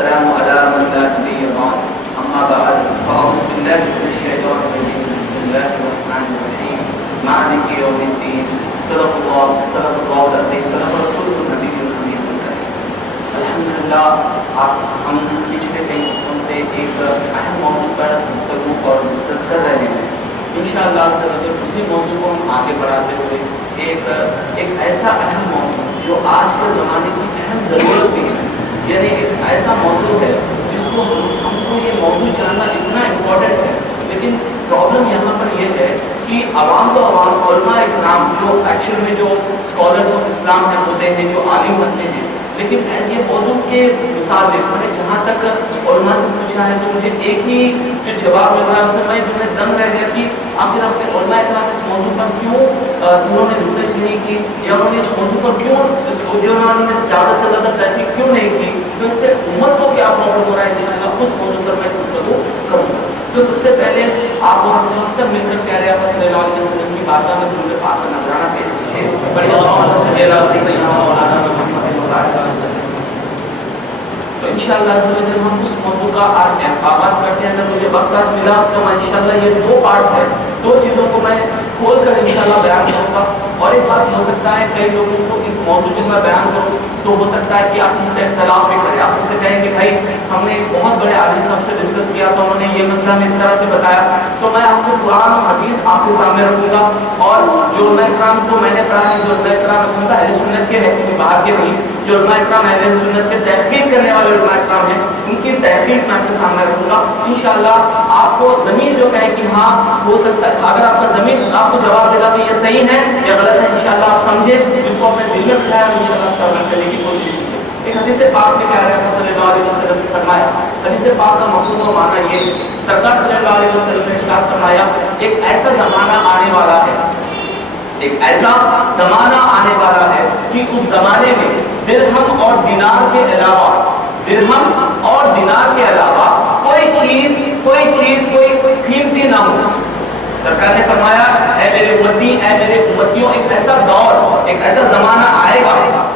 والسلام على من لا نبي بعد أما بعد فأعوذ بالله من الشيطان الرجيم بسم الله الرحمن الرحيم مالك يوم الدين صدق الله العظيم صدق رسوله النبي الأمين الكريم. الحمدللہ ہم پچھلے کئی ہفتوں سے ایک اہم موضوع پر گفتگو اور ڈسکس کر رہے ہیں. انشاءاللہ اسی موضوع کو ہم آگے بڑھاتے ہوئے ایک ایسا اہم موضوع جو آج کے زمانے کی اہم ضرورت بھی ہے، یعنی ایک ایسا موضوع ہے جس کو ہم کو یہ موضوع جاننا اتنا امپورٹنٹ ہے، لیکن پرابلم یہاں پر یہ ہے کہ عوام تو عوام علماء اکرام جو ایکچوئل میں جو اسکالرس آف اسلام ہیں ہوتے ہیں، جو عالم بنتے ہیں، لیکن یہ موضوع کے مطابق میں نے جہاں تک علماء سے پوچھا ہے تو مجھے ایک ہی جو جواب مل رہا ہے اس سے میں جو ہے دنگ رہ گیا کہ آخر اپنے علماء اکرام اس موضوع پر کیوں انہوں نے ریسرچ نہیں کی، یا انہوں نے اس موضوع پر کیوں جو انہوں نے زیادہ سے زیادہ تحقیق کیوں نہیں کی، تو اس سے امت کو کیا پرابلم ہو رہا ہے. انشاءاللہ اس موضوع پر میں گفتگو کروں گا. تو سب سے پہلے آپ ہم سب مل کر پیارے آقا صلی اللہ علیہ وسلم کی بارگاہ میں درود پاک کا نذرانہ پیش کیجیے. بڑی اللہم صلی اللہ سیدنا مولانا محمد وعلیہ وسلم. تو انشاءاللہ ہم اس موضوع کا آغاز کرتے ہیں. اگر مجھے وقت آج ملا تو میں انشاءاللہ یہ دو پارٹس ہیں، دو چیزوں کو میں کھول کر انشاءاللہ بیان کروں گا. اور ایک بات ہو سکتا ہے کئی لوگوں کو اس موضوع جو میں بیان کروں تو ہو سکتا ہے کہ آپ مجھ سے اختلاف بھی کریں، آپ مجھ سے کہیں کہ بھائی ہم نے بہت بڑے عالم صاحب سے ڈسکس کیا تو انہوں نے یہ مسئلہ میں اس طرح سے بتایا. تو میں آپ کو قرآن اور حدیث آپ کے سامنے رکھوں گا، اور جو علماء اکرام کو میں نے پڑھا ہے، جو علماء اکرام رکھوں گا اہل سنت کے ہیں، باہر کے نہیں، جو علماء اکرام اہل سنت کے تحقیق کرنے والے علماء اکرام ہیں ان کی تحقیق میں آپ کے سامنے رکھوں گا. انشاءاللہ آپ کو زمین جو کہے کہ ہاں ہو سکتا ہے، اگر آپ کا زمین آپ کو جواب دے گا کہ یہ صحیح ہے یا غلط ہے، انشاءاللہ آپ سمجھے اس کو اپنے دل میں بٹھایا اور انشاءاللہ آپ عمل کرنے کی کوشش کیجیے. ایک حدیث پاک میں پیارے آقا صلی اللہ علیہ وسلم نے فرمایا، حدیث پاک کا مفہوم و معنی یہ، سرکار صلی اللہ علیہ وسلم نے ارشاد فرمایا ایک ایسا زمانہ آنے والا ہے، ایک ایسا زمانہ آنے والا ہے کہ اس زمانے میں درہم اور دینار کے علاوہ کوئی چیز کوئی قیمتی نہ ہو. سرکار نے فرمایا اے میرے امتی، اے میرے امتیوں، ایک ایسا دور، ایک ایسا زمانہ آئے گا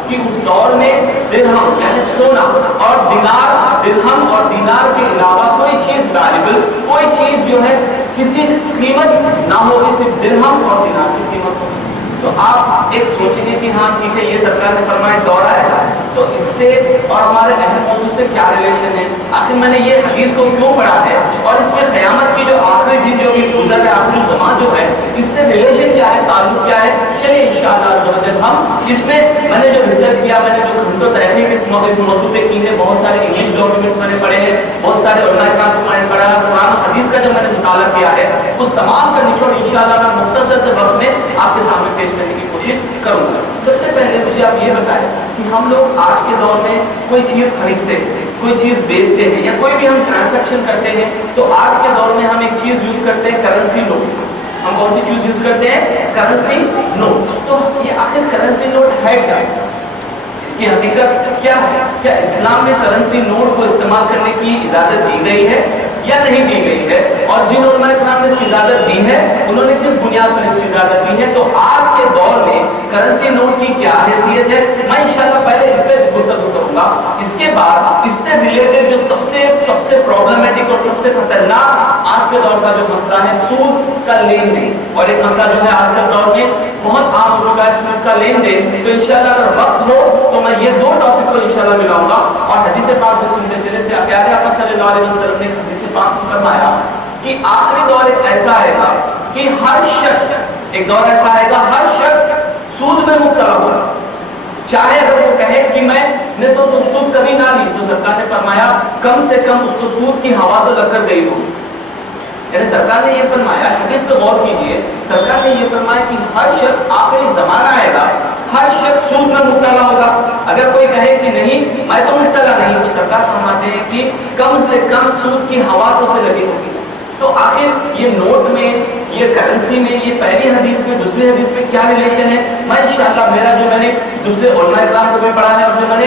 کہ اس دور میں درہم یعنی سونا اور درہم اور دینار کے علاوہ کوئی چیز ویلیبل، کوئی چیز جو ہے کسی قیمت نہ ہوگی، صرف درہم اور دینار کی قیمت ہوگی. تو آپ ایک سوچیں گے کہ ہاں ٹھیک ہے یہ سرکار نے فرمایا دور آئے گا، تو اس سے اور ہمارے اہم موضوع سے کیا ریلیشن ہے؟ آخر میں نے یہ حدیث کو کیوں پڑھا ہے اور اس میں قیامت کی جو آخری دن جو بھی گزر ہے، آخری زمان جو ہے، اس سے ریلیشن کیا ہے، تعلق کیا ہے؟ چلیے انشاءاللہ ہم اس میں میں نے جو ریسرچ کیا، میں نے جو گھنٹوں تحقیق اس موضوع پہ کی ہے، بہت سارے انگلش ڈاکیومنٹ میں نے پڑھے ہیں، بہت سارے علماء اکرام کو میں نے پڑھا ہے، قرآن و حدیث کا جو میں نے مطالعہ کیا ہے، اس تمام کا نچوڑ انشاءاللہ میں مختصر سے وقت میں آپ کے سامنے پیش کرنے کی کوشش کروں گا. سب سے پہلے مجھے آپ یہ بتائیں کہ ہم لوگ آج کے دور میں کوئی چیز خریدتے ہیں، کوئی چیز بیچتے ہیں، یا کوئی بھی ہم ٹرانزیکشن کرتے ہیں، تو آج کے دور میں ہم ایک چیز یوز کرتے ہیں، کرنسی نوٹ. ہم کون سی چیز یوز کرتے ہیں؟ Currency note. تو یہ آخر کرنسی نوٹ ہے کیا؟ اس کی حقیقت کیا ہے؟ کیا اسلام میں کرنسی نوٹ کو استعمال کرنے کی اجازت دی گئی ہے یا نہیں دی گئی ہے؟ اور جن علماء اکرام نے اس کی اجازت دی ہے انہوں نے کس بنیاد پر اس کی اجازت دی ہے؟ تو آج کے دور میں کرنسی نوٹ کی کیا حیثیت ہے، میں انشاءاللہ پہلے اس پہ گفتگو کروں گا. اس کے بعد اس سے ریلیٹڈ جو سب سے پرابلمٹک اور سب سے خطرناک آج کے دور کا جو مسئلہ ہے، سود کا لین دین، اور ایک مسئلہ جو ہے آج کے دور میں بہت عام ہو چکا ہے، سود کا لین دین. تو انشاءاللہ اگر وقت ہو تو میں یہ دو ٹاپک کو انشاءاللہ ملاؤں گا. اور حدیث پاک میں سنتے چلے سے پیارے آقا صلی اللہ علیہ وسلم نے حدیث پاک میں فرمایا کہ آخری دور ایک ایسا آئے گا کہ ہر شخص سود میں مبتلا ہوگا، چاہے اگر وہ کہے کہ میں نے تو سود کبھی نہ لی، تو سرکار نے فرمایا کم سے کم اس کو سود کی ہوا تو لگ کر گئی ہوگی. یعنی سرکار نے یہ فرمایا، حدیث پہ غور کیجئے، سرکار نے یہ فرمایا کہ ہر شخص، آخر ایک زمانہ آئے گا ہر شخص سود میں مبتلا ہوگا. اگر کوئی کہے کہ نہیں میں تو مبتلا نہیں، تو سرکار فرماتے ہیں کہ کم سے کم سود کی ہوا تو سے لگی ہوگی. تو آخر یہ نوٹ میں، یہ کرنسی میں، یہ پہلی حدیث میں دوسری حدیث میں کیا ریلیشن ہے؟ میں انشاءاللہ میرا جو میں نے دوسرے علماء اکرام کو بھی پڑھا ہے اور جو میں نے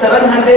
700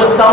100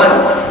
1,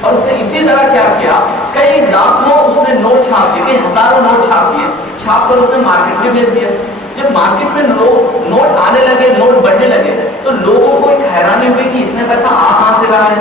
اور اس نے اسی طرح کیا کیا، کئی لاکھوں اس نے نوٹ چھاپ دیے، کئی ہزاروں نوٹ چھاپ دیے، چھاپ کر اس نے مارکیٹ میں بیچ دیا۔ جب مارکیٹ میں نوٹ آنے لگے، نوٹ بڑھنے لگے، تو لوگوں کو ایک حیرانی ہوئی کہ اتنے پیسہ آ کہاں سے رہا ہے،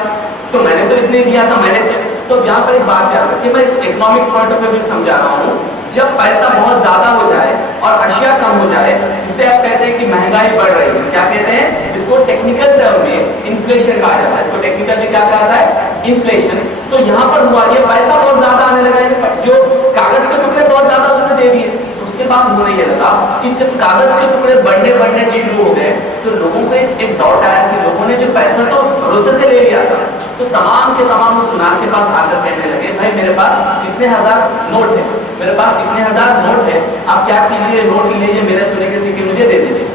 تو میں نے تو اتنے دیا تھا، میں نے تو یہاں پر ایک بات یاد رکھیں، میں اس اکنامکس پوائنٹ آف ویو بھی سمجھا رہا ہوں۔ جب پیسہ بہت زیادہ ہو جائے اور اشیاء کم ہو جائے، اس سے آپ کہتے ہیں کہ مہنگائی بڑھ رہی ہے، کیا کہتے ہیں اس کو ٹیکنیکل ٹرم میں انفلیشن کہا جاتا ہے، اس کو ٹیکنیکل میں کیا کہا جاتا ہے، انفلیشن۔ تو یہاں پر ہوا یہ پیسہ بہت زیادہ آنے لگا، جو کاغذ کے ٹکڑے بہت زیادہ اس نے دے دیے، اس کے بعد ہونے یہ لگا کہ جب کاغذ کے ٹکڑے بڑھنے شروع ہو گئے تو لوگوں کو ایک ڈاؤٹ آیا کہ لوگوں نے جو پیسہ تو بھروسے سے لے لیا تھا، تو تمام کے تمام اس سنار کے پاس آ کر کہنے لگے بھائی میرے پاس اتنے ہزار نوٹ ہے، میرے پاس اتنے ہزار نوٹ ہے، آپ کیا کیجیے نوٹ لیجیے، میرے سونے کے سکے مجھے دے دیجیے۔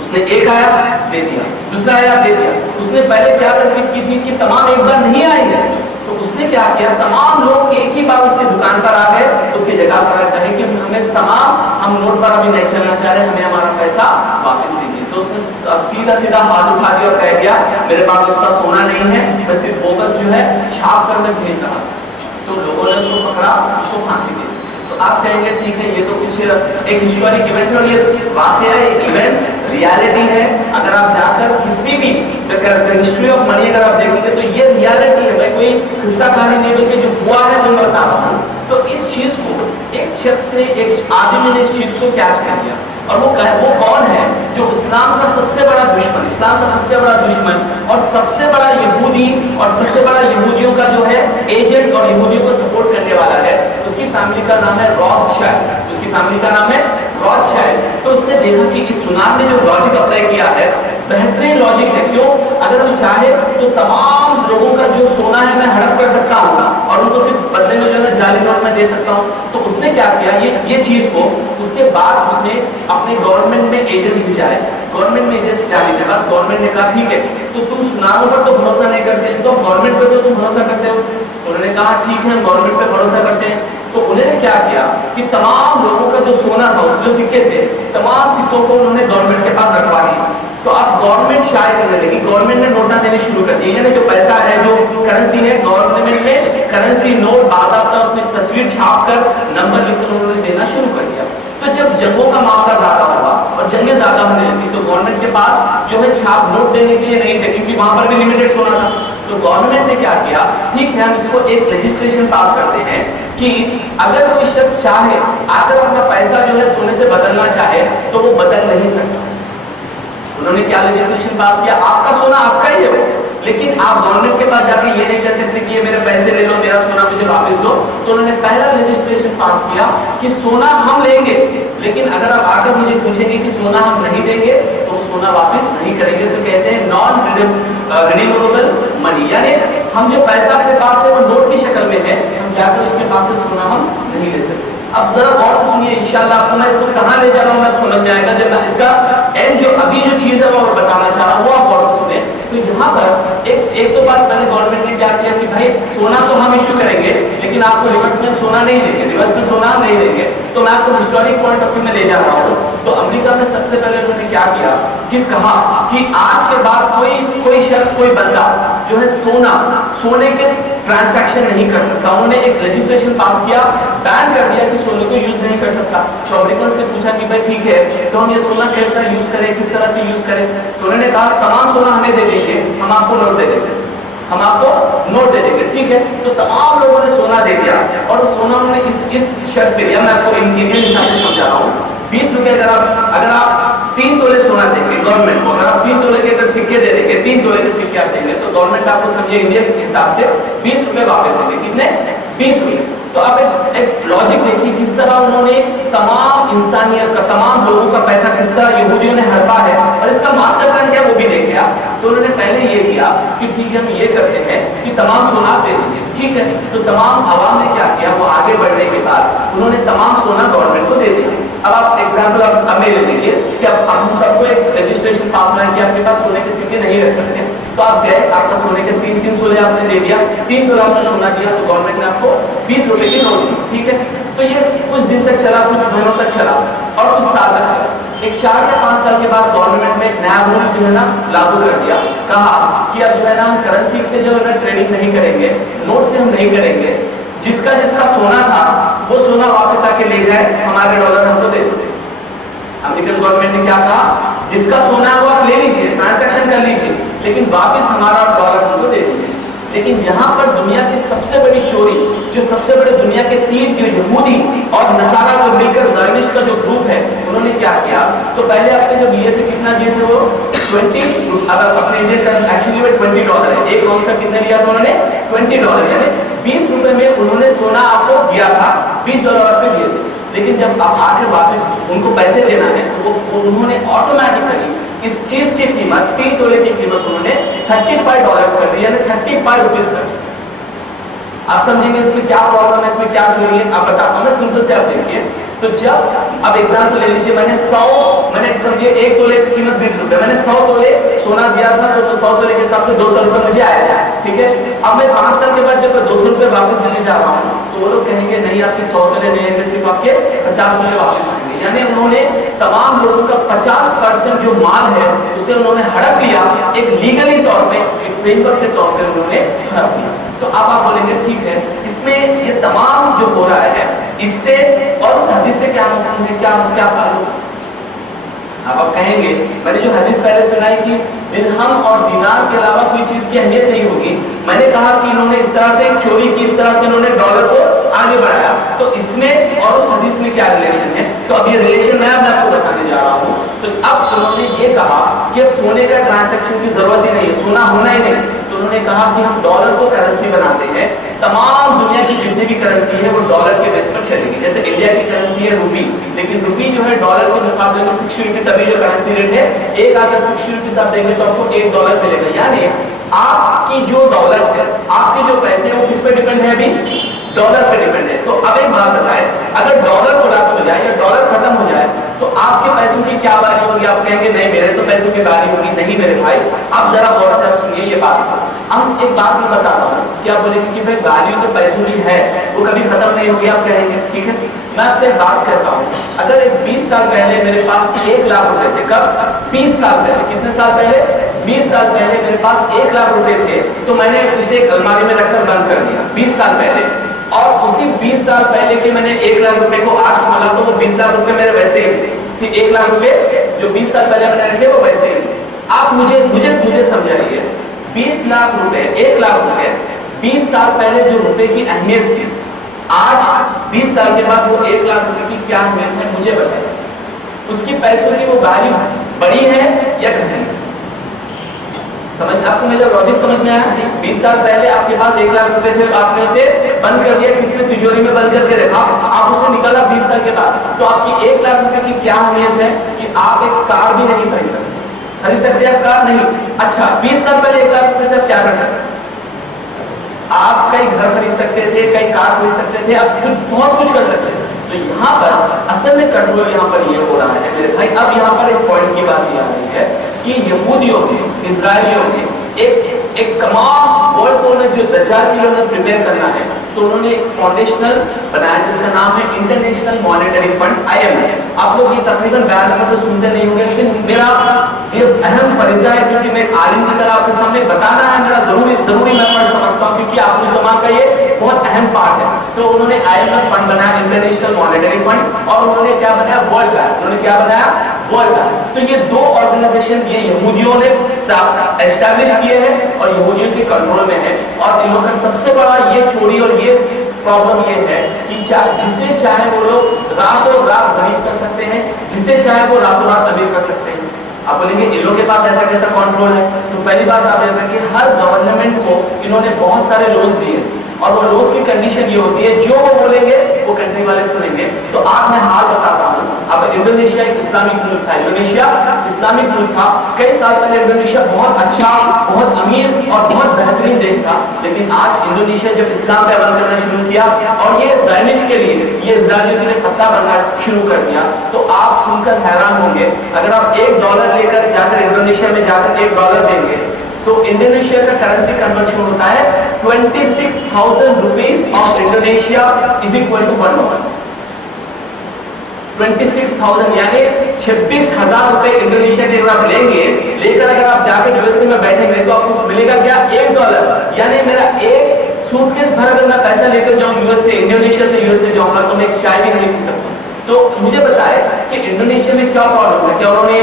اس نے ایک آیا دے دیا، دوسرا آیا دے دیا۔ اس نے پہلے کیا ترکیب کی تھی کہ تمام ایک بار نہیں آئیں گے، تو اس نے کیا کیا، تمام لوگ ایک ہی بار اس کی دکان پر آ گئے، اس کی جگہ پر آ کہے کہ ہمیں تمام ہم نوٹ پر ابھی نہیں چلنا چاہ رہے، ہمیں ہمارا پیسہ واپس دیجیے۔ تو اس نے سیدھا ہاتھ اٹھا دیا اور کہہ دیا میرے پاس اس کا سونا نہیں ہے، میں صرف بوگس جو ہے چھاپ کر میں بھیج رہا۔ تو لوگوں نے اس کو پکڑا، اس کو پھانسی دی۔ تو آپ کہیں گے ٹھیک ہے یہ تو کچھ ایک ہسٹورک ایونٹ ہے، اور یہ واقعہ ایونٹ ریالٹی ہے۔ اگر آپ جا کر کسی بھی ہسٹری آف منی اگر آپ دیکھیں گے تو یہ ریالٹی ہے، میں کوئی قصہ کہانی نہیں بلکہ جو ہوا ہے وہ میں بتا رہا ہوں۔ تو اس چیز کو ایک شخص نے، ایک آدمی نے اس چیز کو کیچ کر لیا، اور وہ کون ہے جو اسلام کا سب سے بڑا دشمن، اسلام کا سب سے بڑا دشمن اور سب سے بڑا یہودی اور سب سے بڑا یہودیوں کا جو ہے ایجنٹ اور یہودیوں کو سپورٹ کرنے والا ہے، اس کی فیملی کا نام ہے روتھ شائلڈ، اس کی فیملی کا نام ہے روتھ شائلڈ۔ تو اس نے دیکھا کہ اس سنار نے جو لاجک اپلائی کیا ہے بہترین لاجک ہے، کیوں؟ اگر ہم چاہیں تو تمام لوگوں کا جو سونا ہے میں ہڑپ کر سکتا ہوں اور ان کو صرف بدلے میں جو ہے جعلی نوٹ میں دے سکتا ہوں۔ تو اس نے کیا کیا، یہ چیز کو اس کے بعد اس نے اپنے گورنمنٹ میں ایجنٹ بھیجائے، گورنمنٹ میں ایجنٹ جانے کے بعد گورنمنٹ نے کہا ٹھیک ہے تو تم سناروں پر تو بھروسہ نہیں کرتے، تو گورنمنٹ پہ تو تم بھروسہ کرتے ہو۔ انہوں نے کہا ٹھیک ہے ہم گورنمنٹ پہ بھروسہ کرتے ہیں۔ تو انہوں نے کیا کیا کہ تمام لوگوں کا جو سونا تھا، جو سکے تھے، تمام سکوں کو انہوں نے گورنمنٹ کے پاس رکھوا دیا۔ تو اب گورنمنٹ شائع کرنے لگی، گورنمنٹ نے نوٹاں دینے شروع کر دی، یعنی جو پیسہ ہے، جو کرنسی ہے، گورنمنٹ نے کرنسی نوٹ باضابطہ اس میں تصویر چھاپ کر نمبر لکھ کر انہوں نے دینا شروع کر دیا۔ تو جب جنگوں کا معاملہ زیادہ ہوا اور جنگیں زیادہ ہونے لگی تو گورنمنٹ کے پاس جو ہے چھاپ نوٹ دینے کے لیے نہیں تھے، کیونکہ وہاں پر بھی لمیٹڈ سونا تھا۔ تو گورنمنٹ نے کیا کیا، ٹھیک ہے ہم اس کو ایک رجسٹریشن پاس کرتے ہیں کہ اگر کوئی شخص چاہے اگر اپنا پیسہ جو ہے سونے سے بدلنا چاہے تو وہ بدل نہیں سکتا۔ انہوں نے کیا لیجسلیشن پاس کیا، آپ کا سونا آپ کا ہی ہے وہ، لیکن آپ گورنمنٹ کے پاس جا کے یہ نہیں کہہ سکتے کہ یہ میرے پیسے لے لو، میرا سونا مجھے واپس دو۔ تو انہوں نے پہلا لیجسلیشن پاس کیا کہ سونا ہم لیں گے، لیکن اگر آپ آ کر مجھے پوچھیں گے کہ سونا ہم نہیں دیں گے تو وہ سونا واپس نہیں کریں گے۔ اسے کہتے ہیں نان ریڈیمیبل منی، یعنی ہم جو پیسہ اپنے پاس ہے وہ نوٹ کی شکل میں ہے، ہم جا کر اس کے پاس سے سونا ہم نہیں لے سکتے۔ اب ذرا غور سے سنیے، انشاءاللہ آپ کو میں اس کو کہاں لے جا رہا ہوں میں سمجھ میں آئے گا جب میں اس کا اینڈ جو ابھی جو چیز ہے وہ بتانا چاہ رہا ہوں وہ آپ غور سے سنیں۔ تو یہاں پر ایک دو بات پہلے گورنمنٹ نے کیا کیا کہ بھائی سونا تو ہم ایشو کریں گے لیکن آپ کو ریورس میں سونا نہیں دیں گے، ریورس میں سونا ہم نہیں دیں گے۔ تو میں آپ کو ہسٹورک پوائنٹ آف ویو میں لے جا رہا ہوں۔ تو امریکہ میں سب سے پہلے انہوں نے کیا کیا کہ کہا کہ آج کے بعد کوئی شخص، کوئی بندہ جو ہے سونے کے ٹرانزیکشن نہیں کر سکتا۔ انہوں نے ایک لیجسلیشن پاس کیا، بین کر دیا کہ سونے کو یوز نہیں کر سکتا۔ تو امریکنس نے پوچھا کہ بھائی ٹھیک ہے تو ہم یہ سونا کیسا یوز کریں، کس طرح سے یوز کریں؟ تو انہوں نے کہا تمام سونا ہمیں دے دیجیے، ہم آپ کو نوٹ دے دیں گے، ہم آپ کو نوٹ دے دیں گے، ٹھیک ہے۔ تو تمام لوگوں نے سونا دے دیا اور سونا انہوں نے اس شرط پہ دیا، میں آپ کو انڈین حساب سے سمجھا رہا ہوں۔ 20 روپے اگر آپ 3 تولے سونا دیں گے گورنمنٹ کو، اگر آپ 3 تولے کے اگر سکے دے دیں گے، 3 تولے کے سکے آپ دیں گے تو گورنمنٹ آپ کو سمجھے انڈین کے حساب سے 20 روپے واپس دیں گے۔ کتنے؟ 20 روپے۔ تو آپ ایک لاجک دیکھیے کس طرح انہوں نے تمام انسانیت کا، تمام لوگوں کا پیسہ کس طرح یہودیوں نے ہڑپا ہے، اور اس کا ماسٹر پلان کیا وہ بھی دیکھے آپ۔ تو انہوں نے پہلے یہ کیا کہ ٹھیک ہے ہم یہ کرتے ہیں کہ تمام سونا دے دیجیے، ٹھیک ہے۔ تو تمام عوام نے کیا کیا، وہ آگے بڑھنے کے بعد انہوں نے تمام سونا گورنمنٹ کو دے دیا۔ اب آپ ایگزامپل اب لے لیجیے کہ اب ہم سب کو ایک رجسٹریشن پاس ہونا ہے کہ آپ کے پاس سونے کے سکے نہیں رکھ سکتے، تو آپ گئے، آپ کا سونے کے 3 سولے آپ نے دے دیا، 3 تولہ آپ نے سونا دیا تو گورنمنٹ نے آپ کو 20 روپے کی نوٹ دی، ٹھیک ہے۔ تو یہ کچھ دن تک چلا، کچھ مہینوں تک چلا اور کچھ سال تک چلا۔ ایک 4 یا 5 سال کے بعد گورنمنٹ نے ایک نیا رول جو ہے نا لاگو کر دیا, کہا کہ اب جو ہے نا ہم کرنسی سے جو ہے نا ٹریڈنگ نہیں کریں گے, نوٹ سے ہم نہیں کریں گے, جس کا سونا تھا وہ سونا واپس آ کے لے جائے, ہمارے ڈالر ہم کو دے دیں. امریکن گورنمنٹ نے کیا کہا, جس کا سونا ہے وہ آپ لے لیجیے, ٹرانزیکشن کر لیجیے, لیکن واپس ہمارا ڈالر ہم کو دے دیجیے. لیکن یہاں پر دنیا کی سب سے بڑی چوری, جو سب سے بڑے دنیا کے 3 جو یہودی اور نصارہ جو مل کر زائنسٹ کا جو گروپ ہے انہوں نے کیا کیا, تو پہلے آپ سے جب لیے تھے کتنا دیے تھے وہ 20, اگر اپنے انڈین کرنسی ایکچولی وہ $20 ہے, ایک اونس کا کتنا لیا تھا انہوں نے $20, یعنی 20 روپے میں انہوں نے سونا آپ کو دیا تھا, $20 آپ کو دیے تھے. لیکن جب آپ آ کے واپس ان کو پیسے دینا ہے تو وہ انہوں نے آٹومیٹکلی اس چیز کی قیمت 3 تولے کی قیمت انہوں نے $35 کر دی, یعنی 35 روپیز کر دی. آپ سمجھیں گے اس میں کیا پرابلم ہے, اس میں کیا چوری ہے, آپ بتاتا ہوں میں سمپل سے. آپ دیکھیے تو جب اب ایگزامپل لے لیجیے, میں نے سمجھے 1 تولے کی قیمت 20 روپے, میں نے 100 تولے سونا دیا تھا تو 100 تولے کے حساب سے 200 روپے مجھے آیا, ٹھیک ہے. اب میں 5 سال کے بعد جب میں 200 روپے واپس دینے جا رہا ہوں تو وہ لوگ کہیں گے نہیں آپ کے 100 تولے نہیں ہیں, صرف آپ کے 50 تولے واپس آئیں گے. یعنی انہوں نے تمام لوگوں کا 50% جو مال ہے اسے انہوں نے ہڑپ لیا, ایک لیگلی طور پہ, ایک فریم ورک کے طور پہ انہوں نے ہڑپ لیا. تو اب آپ بولیں گے ٹھیک ہے, اس میں یہ تمام جو ہو رہا ہے اس سے اور حدیث سے کیا مفہوم ہے, کیا تعلق. آپ کہیں گے میں نے جو حدیث پہلے سنائی کہ درہم اور دینار کے علاوہ کوئی چیز کی اہمیت نہیں ہوگی, میں نے کہا کہ انہوں نے اس طرح سے چوری کی, اس طرح سے انہوں نے ڈالر کو آگے بڑھایا, تو اس میں اور اس حدیث میں کیا ریلیشن ہے. تو اب یہ ریلیشن میں آپ کو بتانے جا رہا ہوں. تو اب انہوں نے یہ کہا کہ اب سونے کا ٹرانزیکشن کی ضرورت ہی نہیں ہے, سونا ہونا ہی نہیں. تو انہوں نے کہا کہ ہم ڈالر کو کرنسی بناتے ہیں, تمام دنیا کی جتنی بھی کرنسی ہے وہ ڈالر کے بیس پر چلے گی. جیسے انڈیا کی کرنسی ہے روپی, لیکن روپی جو ہے ڈالر کے مقابلے میں 60 روپیز ابھی جو کرنسی ریٹ ہے, ایک اگر 60 روپیز آپ دیں گے تو آپ کو $1 ملے گا. یعنی آپ کی جو دولت ہے, آپ کے جو پیسے ہیں وہ کس پہ ڈیپینڈ ہے, ابھی ڈالر پہ ڈیپینڈ ہے. تو اب ایک بات بتائیں, اگر ڈالر کولیپس ہو جائے یا ڈالر ختم ہو جائے تو آپ کے پیسوں کی کیا ویلیو ہوگی. آپ کہیں گے نہیں میرے تو پیسوں کی ویلیو ہوگی. نہیں میرے بھائی, آپ ذرا غور سے آپ سنیے یہ بات. ہم ایک بات میں بتاتا ہوں کہ آپ بولیں گے کہ بھائی ویلیو تو پیسوں کی ہے, وہ کبھی ختم نہیں ہوگی. آپ کہیں گے ٹھیک ہے, میں آپ سے ایک بات کہتا ہوں, اگر ایک 20 سال پہلے میرے پاس 1 لاکھ روپے تھے, کب 20 سال پہلے, کتنے سال پہلے 20 سال پہلے میرے پاس 1 لاکھ روپے تھے, تو میں نے اسے ایک الماری میں رکھ کر بند کر دیا 20 سال پہلے, اور اسی 20 سال پہلے کے میں نے 1 لاکھ روپے کو آج ملا تو وہ 20 لاکھ روپے میرے ویسے ہی تھے. 1 لاکھ روپے جو 20 سال پہلے میں نے رکھے وہ ویسے ہی. آپ مجھے سمجھائیے, 20 لاکھ روپے, 1 لاکھ روپے 20 سال پہلے جو روپے کی اہمیت تھی, آج 20 سال کے بعد وہ 1 لاکھ روپے کی کیا اہمیت ہے مجھے بتائیے. اس کی پیسوں کی وہ ویلیو بڑی ہے یا گھٹی ہے. سمجھ آپ کو میرا لاجک سمجھ میں آیا. 20 سال پہلے آپ کے پاس 1 لاکھ روپے تھے, آپ نے اسے بند کر دیا, کس نے تجوری میں بند کر کے رکھا, آپ اسے نکالا 20 سال کے بعد, تو آپ کی 1 لاکھ روپے کی کیا اہمیت ہے کہ آپ ایک کار بھی نہیں خرید سکتے آپ کار نہیں. اچھا 20 سال پہلے 1 لاکھ روپے سے آپ کیا کر سکتے, آپ کئی گھر خرید سکتے تھے, کئی کار خرید سکتے تھے, آپ بہت کچھ کر سکتے تھے. تو یہاں پر اصل میں کنٹرول یہاں پر یہ ہو رہا ہے میرے بھائی. اب یہاں پر ایک پوائنٹ کی بات یہ آ رہی ہے کہ یہودیوں نے, اسرائیلیوں نے ایک تمام ورلڈ کو جو دجال کے لیے پریپیئر کرنا ہے, تو انہوں نے ایک فاؤنڈیشنل بنایا جس کا نام ہے انٹرنیشنل مانیٹری فنڈ IMF. آپ لوگ یہ تقریباً بیان میں تو سنتے نہیں ہوں گے, لیکن میرا یہ اہم فریضہ ہے کیونکہ میں ایک عالم کی طرح آپ کے سامنے بتانا ہے, میرا ضروری میں پڑھ سمجھتا ہوں کیونکہ آپ کو زمان کا یہ بہت اہم پارٹ ہے. تو انہوں نے IMF فنڈ بنایا, انٹرنیشنل مانیٹری فنڈ, اور انہوں نے کیا بنایا, ورلڈ بینک. انہوں نے کیا بنایا, ورلڈ بینک. تو یہ 2 آرگنائزیشن یہ یہودیوں نے اسٹیبلش کیے ہیں اور یہودیوں کے کنٹرول میں ہے. اور ان لوگوں کا سب سے بڑا یہ چوری اور یہ پرابلم یہ ہے کہ جسے چاہے وہ لوگ راتوں رات غریب کر سکتے ہیں, جسے چاہے وہ راتوں رات امیر کر سکتے ہیں. آپ بولیں گے ان لوگوں کے پاس ایسا کیسا کنٹرول ہے. تو پہلی بات آپ یہ کہ ہر گورنمنٹ کو انہوں نے بہت سارے لونز دیے, اور وہ لونز کی کنڈیشن یہ ہوتی ہے جو وہ بولیں گے وہ کنٹری والے سنیں گے. تو آپ میں حال بتاتا ہوں. اب انڈونیشیا ایک اسلامک ملک تھا, انڈونیشیا اسلامک ملک تھا. کئی سال پہلے انڈونیشیا بہت اچھا, بہت امیر اور بہت بہترین دیش تھا. لیکن آج انڈونیشیا جب اسلام پہ عمل کرنا شروع کیا اور یہ زائنسٹ کے لیے, یہ اسرائیلیوں کے لیے خطہ بننا شروع کر دیا, تو آپ سن کر حیران ہوں گے. اگر آپ $1 لے کر جا کر انڈونیشیا میں جا کر $1 دیں گے تو انڈونیشیا کا کرنسی کنورشن ہوتا ہے 26,000 rupees of Indonesia is equal to $1. 26,000 یعنی 26,000 روپے انڈونیشیا کے اگر آپ لیں گے، لے کر اگر آپ جا کے USA میں بیٹھیں گے تو آپ کو ملے گا کیا؟ $1. یعنی میرا ایک سوٹ کیس بھر اگر میں پیسہ لے کر جاؤں USA، انڈونیشیا سے USA جاؤں گا تو میں ایک چائے بھی نہیں پی سکتا. تو مجھے بتائے کہ انڈونیشیا میں کیا پرابلم ہے؟ کیا انہوں نے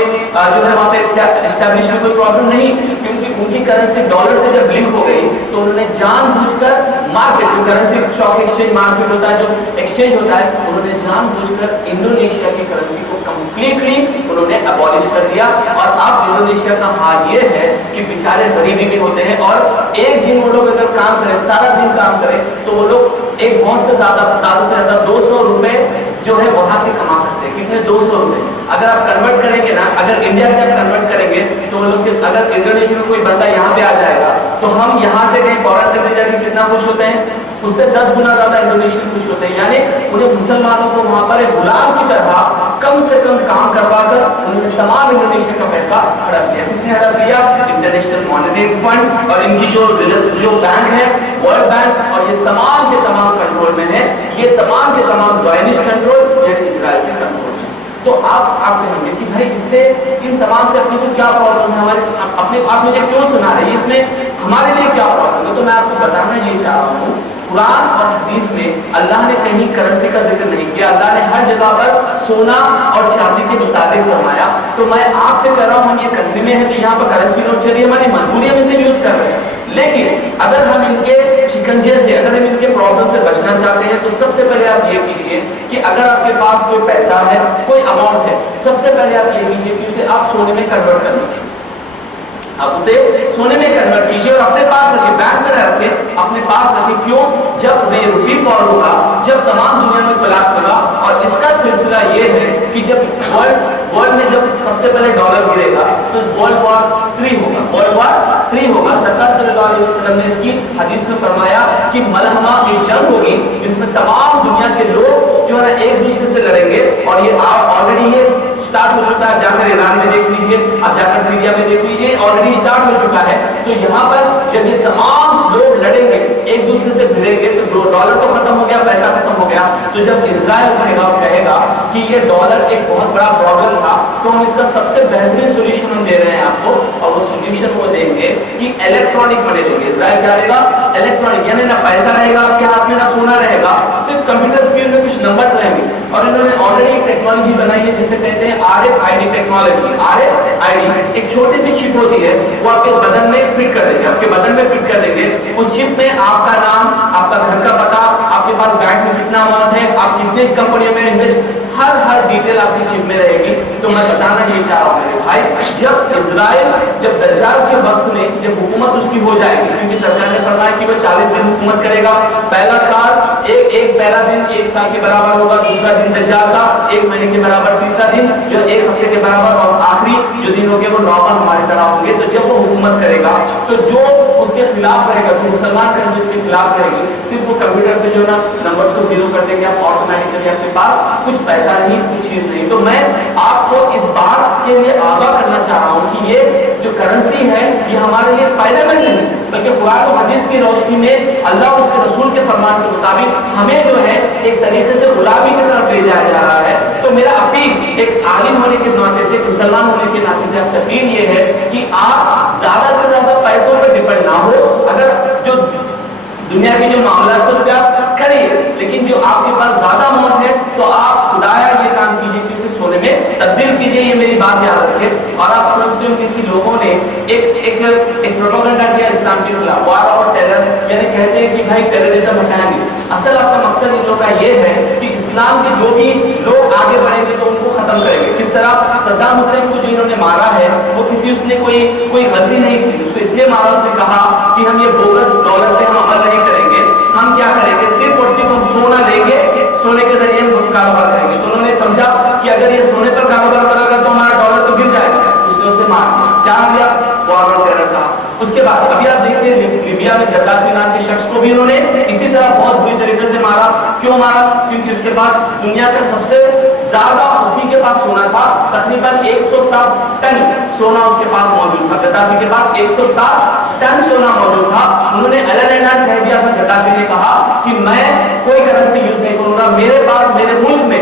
جو ہے وہاں پہ کیا اسٹیبلش میں کوئی پرابلم؟ نہیں، کیونکہ ان کی کرنسی ڈالر سے جب لنک ہو گئی تو انہوں نے جان بوجھ کر مارکیٹ، جو کرنسی اسٹاک ایکسچینج مارکیٹ ہوتا ہے، جو ایکسچینج ہوتا ہے، انہوں نے جان بوجھ کر انڈونیشیا کی کرنسی کو کمپلیٹلی انہوں نے ابالش کر دیا. اور اب انڈونیشیا کا حال یہ ہے کہ بیچارے غریبی میں ہوتے ہیں، اور ایک دن وہ لوگ اگر کام کریں، سارا دن کام کریں، تو وہ لوگ ایک بہت سے زیادہ 200 روپے جو ہے وہاں کے کما سکتے ہیں. کتنے؟ 200 روپے. اگر آپ کنورٹ کریں گے نا، اگر انڈیا سے آپ کنورٹ کریں گے تو وہ لوگ اگر انڈونیشیا میں کوئی بندہ یہاں پہ آ جائے گا تو ہم یہاں سے کہیں فورن کنٹری جا کے کتنا خوش ہوتے ہیں، اس سے 10 گنا زیادہ انڈونیشین خوش ہوتے ہیں. یعنی انہیں مسلمانوں کو وہاں پر ایک غلام کی طرح کم سے کم کام کروا کر انہوں نے تمام انڈونیشیا کا پیسہ ہڑپ لیا. کس نے ہڑپ لیا؟ انٹرنیشنل مانیٹری فنڈ، اور ان کی جو بینک ہے ورلڈ بینک، اور یہ تمام کے تمام کنٹرول میں ہے. یہ تمام کے تمام زائنسٹ کنٹرول یعنی اسرائیل کے کنٹرول. تو آپ کہیں گے کہ بھائی اس سے ان تمام سے اپنے کو کیا پرابلم ہے، ہمارے اپنے آپ مجھے کیوں سنا رہے ہیں، اس میں ہمارے لیے کیا پرابلم ہے؟ تو میں آپ کو بتانا یہ چاہ رہا ہوں، قرآن اور حدیث میں اللہ نے کہیں کرنسی کا ذکر نہیں کیا. اللہ نے ہر جگہ پر سونا اور چاندی کے مطابق فرمایا. تو میں آپ سے کہہ رہا ہوں، ہم یہ کنٹری میں ہیں تو یہاں پر کرنسی نوٹ چلیے، ہماری مجبوری ہم اسے یوز کر رہے ہیں. لیکن اگر ہم ان کے شکنجے سے، اگر ہم ان کے پرابلم سے بچنا چاہتے ہیں تو سب سے پہلے آپ یہ کیجئے کہ اگر آپ کے پاس کوئی پیسہ ہے، کوئی اماؤنٹ ہے، سب سے پہلے آپ یہ کیجئے کہ اسے آپ سونے میں کنورٹ کر لیجیے. آپ اسے سونے میں کنورٹ کیجیے اور اپنے پاس رکھیں، بینک میں نہ رکھیں، اپنے پاس رکھیں. کیوں؟ جب یہ روپی فال ہوگا، جب تمام دنیا میں کولیپس ہوگا. اور اس کا سلسلہ یہ ہے کہ جب ورلڈ میں جب سب سے پہلے ڈالر گرے گا تو World War III ہوگا. World War III ہوگا. سرکار صلی اللہ علیہ وسلم نے اس کی حدیث میں فرمایا کہ ملحمہ ایک جنگ ہوگی جس میں تمام دنیا کے لوگ جو ہے ایک دوسرے سے لڑیں گے. اور یہ آلریڈی یہ سٹارٹ ہو چکا ہے. جا کر ایران میں دیکھ لیجئے، اب جا کر سیریا میں دیکھ لیجئے، آلریڈی سٹارٹ ہو چکا ہے. تو یہاں پر جب یہ تمام لوگ لڑیں گے، ایک دوسرے سے بھڑیں گے، تو ڈالر تو ختم ہو گیا، پیسہ ختم ہو گیا. تو جب اسرائیل اٹھے گا اور کہے گا کہ یہ ڈالر ایک بہت بڑا پرابلم تھا، تو ہم اس کا سب سے بہترین سولوشن ہم دے رہے ہیں آپ کو، اور وہ سولوشن وہ دیں گے کہ الیکٹرانک منی دیں گے. اسرائیل کیا دے گا؟ الیکٹرانک. یعنی نہ پیسہ رہے گا آپ کے ہاتھ میں، نہ سونا رہے گا، صرف کمپیوٹر اسکرین میں کچھ نمبرز رہیں گے. اور انہوں نے آلریڈی ایک ٹیکنالوجی بنائی ہے جسے کہتے ہیں RFID ٹیکنالوجی. RFID ایک چھوٹی سی چپ ہوتی ہے، وہ آپ کے بدن میں فٹ کر دیں گے، آپ کے بدن میں فٹ کر دیں گے. اس چپ میں آپ کا نام، آپ کا گھر کا پتہ، آپ کے پاس بینک میں کتنا اماؤنٹ ہے، آپ کتنے کمپنیوں میں انویسٹ، ہر ڈیٹیل آپ کی چپ میں رہے گی. تو میں بتانا یہ چاہ رہا ہوں میرے بھائی، جب اسرائیل، جب دجال کے وقت میں جب حکومت اس کی ہو جائے گی، کیونکہ سرکار نے فرمایا کہ وہ 40 دن حکومت کرے گا. پہلا سال پہلا دن 1 سال کے برابر ہوگا، دوسرا دن دجال کا 1 مہینے کے برابر، تیسرا دن جو 1 ہفتے کے برابر، اور آخری جو دن ہوگے وہ نارمل ہماری طرح ہوں گے. تو جب وہ حکومت کرے گا تو جو اس کے خلاف رہے گا، جو مسلمان کنٹری اس کے خلاف کرے گی، صرف وہ کمپیوٹر پہ جو ہے نا نمبرز کو زیرو کر دیں گے، آپ آٹومیٹکلی آپ کے پاس کچھ پیسہ نہیں، کچھ چیز نہیں. تو میں آپ کو اس بات کے لیے آگاہ کرنا چاہ رہا ہوں کہ یہ جو کرنسی ہے یہ ہمارے لیے فائدہ مند نہیں، بلکہ قرآن و حدیث کی روشنی میں اللہ اور اس کے رسول کے فرمان کے مطابق ہمیں جو ہے ایک طریقے سے غلامی کی طرف لے جایا جا رہا ہے. تو میرا اپیل ایک عالم ہونے کے ناطے سے، مسلمان ہونے کے ناطے سے آپ سے اپیل یہ ہے کہ آپ زیادہ سے زیادہ پیسوں پہ ڈپینڈ نہ ہو. اگر جو دنیا کی جو معاملات اس پہ آپ کریے، لیکن جو آپ کے پاس زیادہ اماؤنٹ ہے تو آپ خدایا یہ کام کیجیے کہ اسے سونے میں تبدیل کیجیے. یہ میری بات یاد رکھے. اور آپ سمجھتے ہوں کہ لوگوں نے ایک پروپیگنڈا کیا اسلام کے خلاف، وار اور ٹیرر، یعنی کہتے ہیں کہ بھائی ٹیررزم ہٹائیں گے. اصل آپ کا مقصد ان لوگوں کا یہ ہے کہ اسلام کے جو بھی لوگ آگے بڑھیں گے تو ان کو ختم کریں گے. کس طرح صدام حسین کو جو انہوں نے مارا ہے وہ اس نے کوئی غلطی نہیں کی، اس کو اس لیے مارا، اس نے کہا کہ ہم یہ بوگس ڈالر پہ ہم عمل نہیں کریں گے، ہم کیا کریں گے، صرف اور صرف ہم سونا لیں گے، سونے کے ذریعے ہم کاروبار کریں گے. تو انہوں نے سمجھا کہ اگر یہ سونے پر کاروبار کرے گا تو ہمارا ڈالر تو گر جائے گا. اس نے اسے مار دیا. کیا آ گیا؟ وار اور ٹیرر کا. اس کے بعد ابھی آپ دیکھتے ہیں لیبیا میں غدافی نام کے شخص کو بھی انہوں نے اسی طرح بہت بری طریقے سے مارا. کیوں مارا؟ کیونکہ اس کے پاس دنیا کا سب سے زیادہ اسی کے پاس سونا تھا، تقریباً 107 ٹن سونا اس کے پاس موجود تھا. غدافی کے پاس 107 ٹن سونا موجود تھا. انہوں نے اعلان کہہ دیا تھا، غدافی نے کہا کہ میں کوئی کرنسی یوز نہیں کروں گا، میرے پاس میرے ملک میں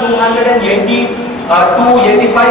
285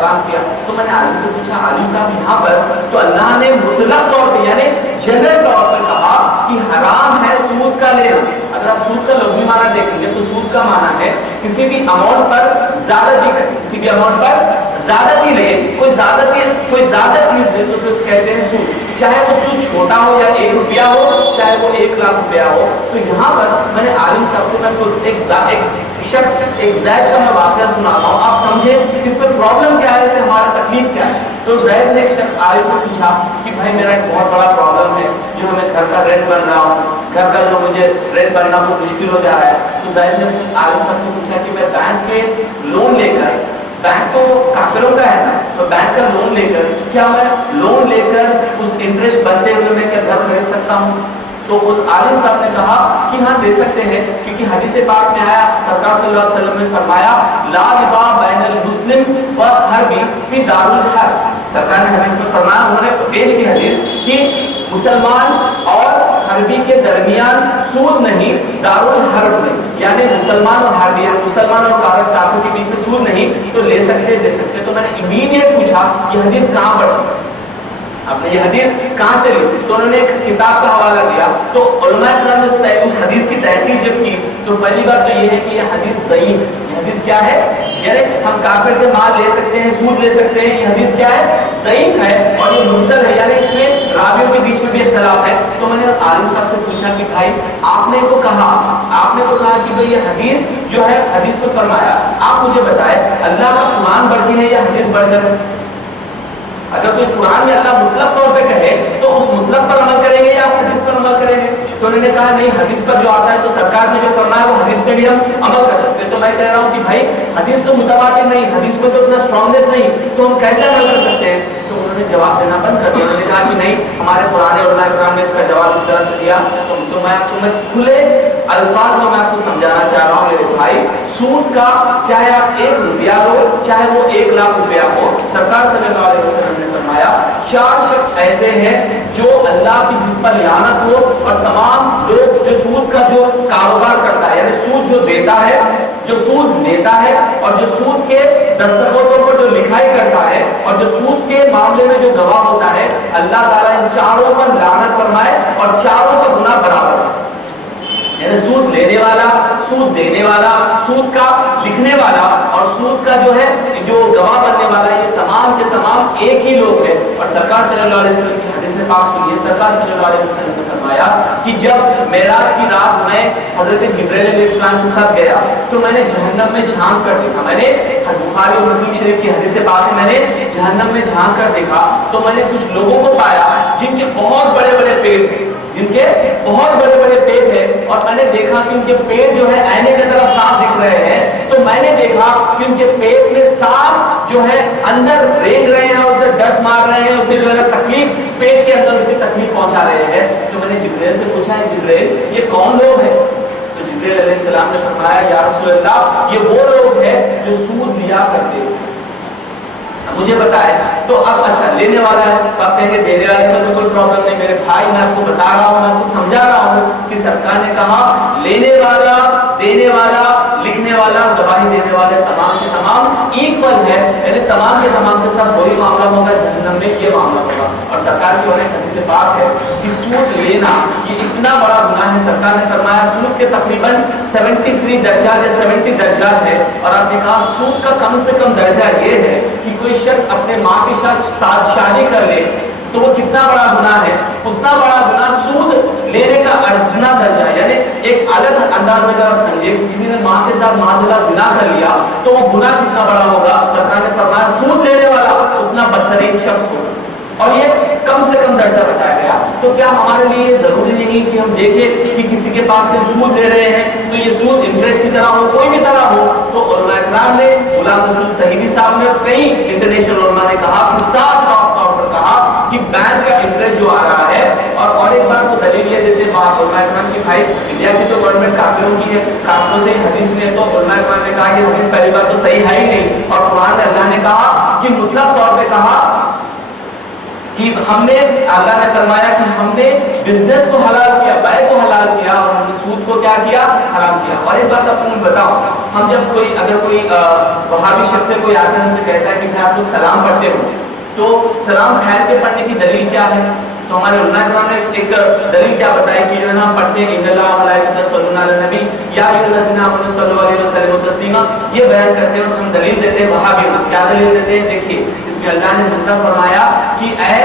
حرام کیا. تو میں نے عالم سے پوچھا عالم صاحب یہاں پر تو اللہ نے مطلق طور پہ یعنی جنرل طور پر کہا کہ حرام ہے سود کا لینا. اگر آپ سود کا لغوی معنی دیکھیں گے تو سود کا معنی ہے کسی بھی اماؤنٹ پر زیادتی کرے, کسی بھی اماؤنٹ پر زیادتی لے, کوئی زیادہ چیز دے تو اسے کہتے ہیں سود, چاہے وہ سود چھوٹا ہو یا 1 روپیہ ہو, چاہے وہ 1 لاکھ روپیہ ہو. تو یہاں پر میں نے عالم صاحب سے میں ایک شخص ایک زید کا میں واقعہ سناتا ہوں, آپ سمجھیں اس پر پرابلم کیا ہے, اسے ہمارا تکلیف کیا ہے. تو زید نے ایک شخص عالم سے پوچھا کہ بھائی میرا ایک بہت بڑا پرابلم ہے, جو ہمیں گھر کا رینٹ بن رہا ہوں, گھر کا جو مجھے رینٹ بننا بہت مشکل ہو جا رہا ہے. تو زید نے عالم صاحب سے پوچھا کہ میں بینک کے لون لے کر, بینک تو کافروں کا ہے نا, تو بینک کا لون لے کر کیا میں لون لے کر اس انٹرسٹ بنتے ہوئے میں کیا گھر خرید سکتا ہوں. تو اس عالم صاحب نے کہا کہ ہاں دے سکتے ہیں, کیونکہ حدیث پاک میں آیا سرکار صلی اللہ علیہ وسلم نے فرمایا لا ربا بین المسلم والحربی فی دار الحرب. سرکار نے حدیث میں فرمایا, انہوں نے پیش کی حدیث کہ مسلمان اور حربی کے درمیان سود نہیں, دار الحرب میں, یعنی مسلمان اور حربی, مسلمان اور کافر کے بیچ میں سود نہیں, تو لے سکتے دے سکتے. تو میں نے امیڈیٹ پوچھا یہ حدیث کہاں پڑھی, آپ نے یہ حدیث کہاں سے لی؟ تو انہوں نے ایک کتاب کا حوالہ دیا. تو علماء کرام نے اس حدیث کی تحقیق جب کی تو پہلی بات تو یہ ہے کہ یہ حدیث ضعیف ہے. یہ حدیث کیا ہے, یعنی ہم کافر سے مال لے سکتے ہیں, سود لے سکتے ہیں, یہ حدیث کیا ہے, ضعیف ہے اور یہ مرسل ہے, یعنی اس میں راویوں کے بیچ میں بھی اختلاف ہے. تو میں نے عالم صاحب سے پوچھا کہ بھائی آپ نے تو کہا کہ بھائی یہ حدیث جو ہے حدیث میں فرمایا, آپ مجھے بتائیں اللہ کا قرآن بڑھ کے ہے یا حدیث بڑھ کر ہے؟ اگر کوئی قرآن میں اللہ مطلق طور پہ کہے تو اس مطلق پر عمل کریں گے یا آپ حدیث پر عمل کریں گے؟ تو انہوں نے کہا نہیں, حدیث پر جو آتا ہے تو سرکار نے جو فرمایا وہ حدیث پہ بھی ہم عمل کر سکتے ہیں. تو میں کہہ رہا ہوں کہ بھائی حدیث تو متواتر نہیں, حدیث میں تو اتنا اسٹرانگنیس نہیں, تو ہم کیسے عمل کر سکتے ہیں؟ تو انہوں نے جواب دینا بند کر دیا. انہوں نے کہا کہ نہیں, ہمارے پرانے علماء کرام نے اس کا جواب اس طرح سے دیا. تو میں کھلے الفاظ میں آپ کو سمجھانا چاہ رہا ہوں میرے بھائی, سود کا چاہے آپ 1 روپیہ لو چاہے وہ 1 لاکھ روپیہ ہو, سرکار صلی اللہ علیہ وسلم نے فرمایا 4 شخص ایسے ہیں جو اللہ کی جس پر لعنت ہو, اور تمام لوگ جو سود کا جو کاروبار کرتا ہے, یعنی سود جو دیتا ہے, جو سود لیتا ہے, اور جو سود کے دستخطوں پر جو لکھائی کرتا ہے, اور جو سود کے معاملے میں جو گواہ ہوتا ہے, اللہ تعالیٰ ان چاروں پر لعنت فرمائے اور چاروں کا گناہ برابر ہے. یعنی سود لینے والا, سود دینے والا, سود کا لکھنے والا اور سود کا جو ہے جو گواہ بننے والا, یہ تمام کے تمام ایک ہی لوگ ہیں. اور سرکار صلی اللہ علیہ وسلم کی حدیث پاک سنیے, سرکار صلی اللہ علیہ وسلم نے فرمایا کہ جب معراج کی رات میں حضرت جبرائیل علیہ السلام کے ساتھ گیا تو میں نے جہنم میں جھانک کر دیکھا. میں نے بخاری اور مسلم شریف کی حدیث پاک میں نے جہنم میں جھانک کر دیکھا تو میں نے کچھ لوگوں کو پایا جن کے بہت بڑے بڑے پیٹ ہیں, جن کے بہت بڑے بڑے پیٹ ہیں, اور میں نے دیکھا کہ ان کے پیٹ جو ہے آئینے کی طرح صاف دکھ رہے ہیں. تو میں نے دیکھا کہ ان کے پیٹ میں سانپ جو ہے اندر رینگ رہے ہیں, اسے ڈس مار رہے ہیں, اسے جو ہے تکلیف پیٹ کے اندر اس کی تکلیف پہنچا رہے ہیں. تو میں نے جبرائیل سے پوچھا ہے جبرائیل یہ کون لوگ ہیں؟ تو جبرائیل علیہ السلام نے فرمایا یا رسول اللہ یہ وہ لوگ ہیں جو سود لیا کرتے ہیں. مجھے بتائے تو اب اچھا لینے والا ہے تو آپ کہیں گے دینے والے کا تو کوئی پرابلم نہیں. میرے بھائی میں آپ کو بتا رہا ہوں, میں آپ کو سمجھا رہا ہوں کہ سرکار نے کہا لینے والا, دینے والا, لکھنے والا, گواہی دینے والے تمام کے تمام ایکول ہے, یعنی تمام کے تمام کے ساتھ وہی معاملہ ہوگا, جہنم میں یہ معاملہ ہوگا. اور سرکار کی ایک حدیث پاک ہے کہ سود لینا یہ اتنا بڑا گناہ ہے. سرکار نے فرمایا سود کے تقریباً 73 درجات یا 70 درجات ہے, اور آپ نے کہا سود کا کم سے کم درجہ یہ ہے کہ کوئی شخص اپنے ماں کے ساتھ شادی کر لے تو وہ کتنا بڑا گناہ ہے, اتنا بڑا گناہ سود لینے کا ادنا درجہ. یعنی ایک الگ انداز میں اگر آپ سمجھے کسی نے ماں کے ساتھ معذلہ زنا کر لیا تو وہ گناہ کتنا بڑا ہوگا. سرکار نے فرمایا سود لینے والا اتنا بدترین شخص ہوگا, اور یہ کم سے کم درجہ بتایا گیا. تو کیا ہمارے لیے یہ ضروری نہیں کہ ہم دیکھیں کہ کسی کے پاس سے ہم سود لے رہے ہیں تو یہ سود انٹرسٹ کی طرح ہو, کوئی بھی طرح ہو؟ تو علماء کرام نے, غلام رسول سعیدی صاحب نے, کئی انٹرنیشنل علماء نے کہا کہ صاف طور پر کہا کہ بینک کا انٹرسٹ جو آ رہا ہے, اور ایک بار کو دلیل یہ دیتے بات علماء کرام کی بھائی انڈیا کی تو گورنمنٹ کافروں کی ہے, کافروں سے حدیث میں, تو علماء کرام نے کہا یہ حدیث پہلی بار تو صحیح ہے ہی نہیں, اور قرآن میں اللہ نے کہا کہ مطلق طور پہ کہا کہ ہم نے, اللہ نے فرمایا کہ ہم نے بزنس کو حلال کیا, بے کو حلال کیا, اور ہم نے سود کو کیا کیا, حرام کیا. اور ایک بات آپ کو میں بتاؤں، ہم جب اگر کوئی وہابی شخص سے کوئی آ کر ہم سے کہتا ہے کہ بھائی آپ لوگ سلام پڑھتے ہو، تو سلام پھیل کے پڑھنے کی دلیل کیا ہے؟ تو ہمارے علماء کرام نے ایک دلیل کیا بتائی کہ جو ہے نا ہم پڑھتے ہیں ان اللہ و ملائکتہ یصلون علی النبی یا ایھا الذین آمنوا صلوا علیہ وسلم تسلیما، یہ بیان کرتے ہیں اور ہم دلیل دیتے ہیں وہابی کو. کیا دلیل دیتے ہیں؟ دیکھیے اس میں اللہ نے مطلب فرمایا کہ اے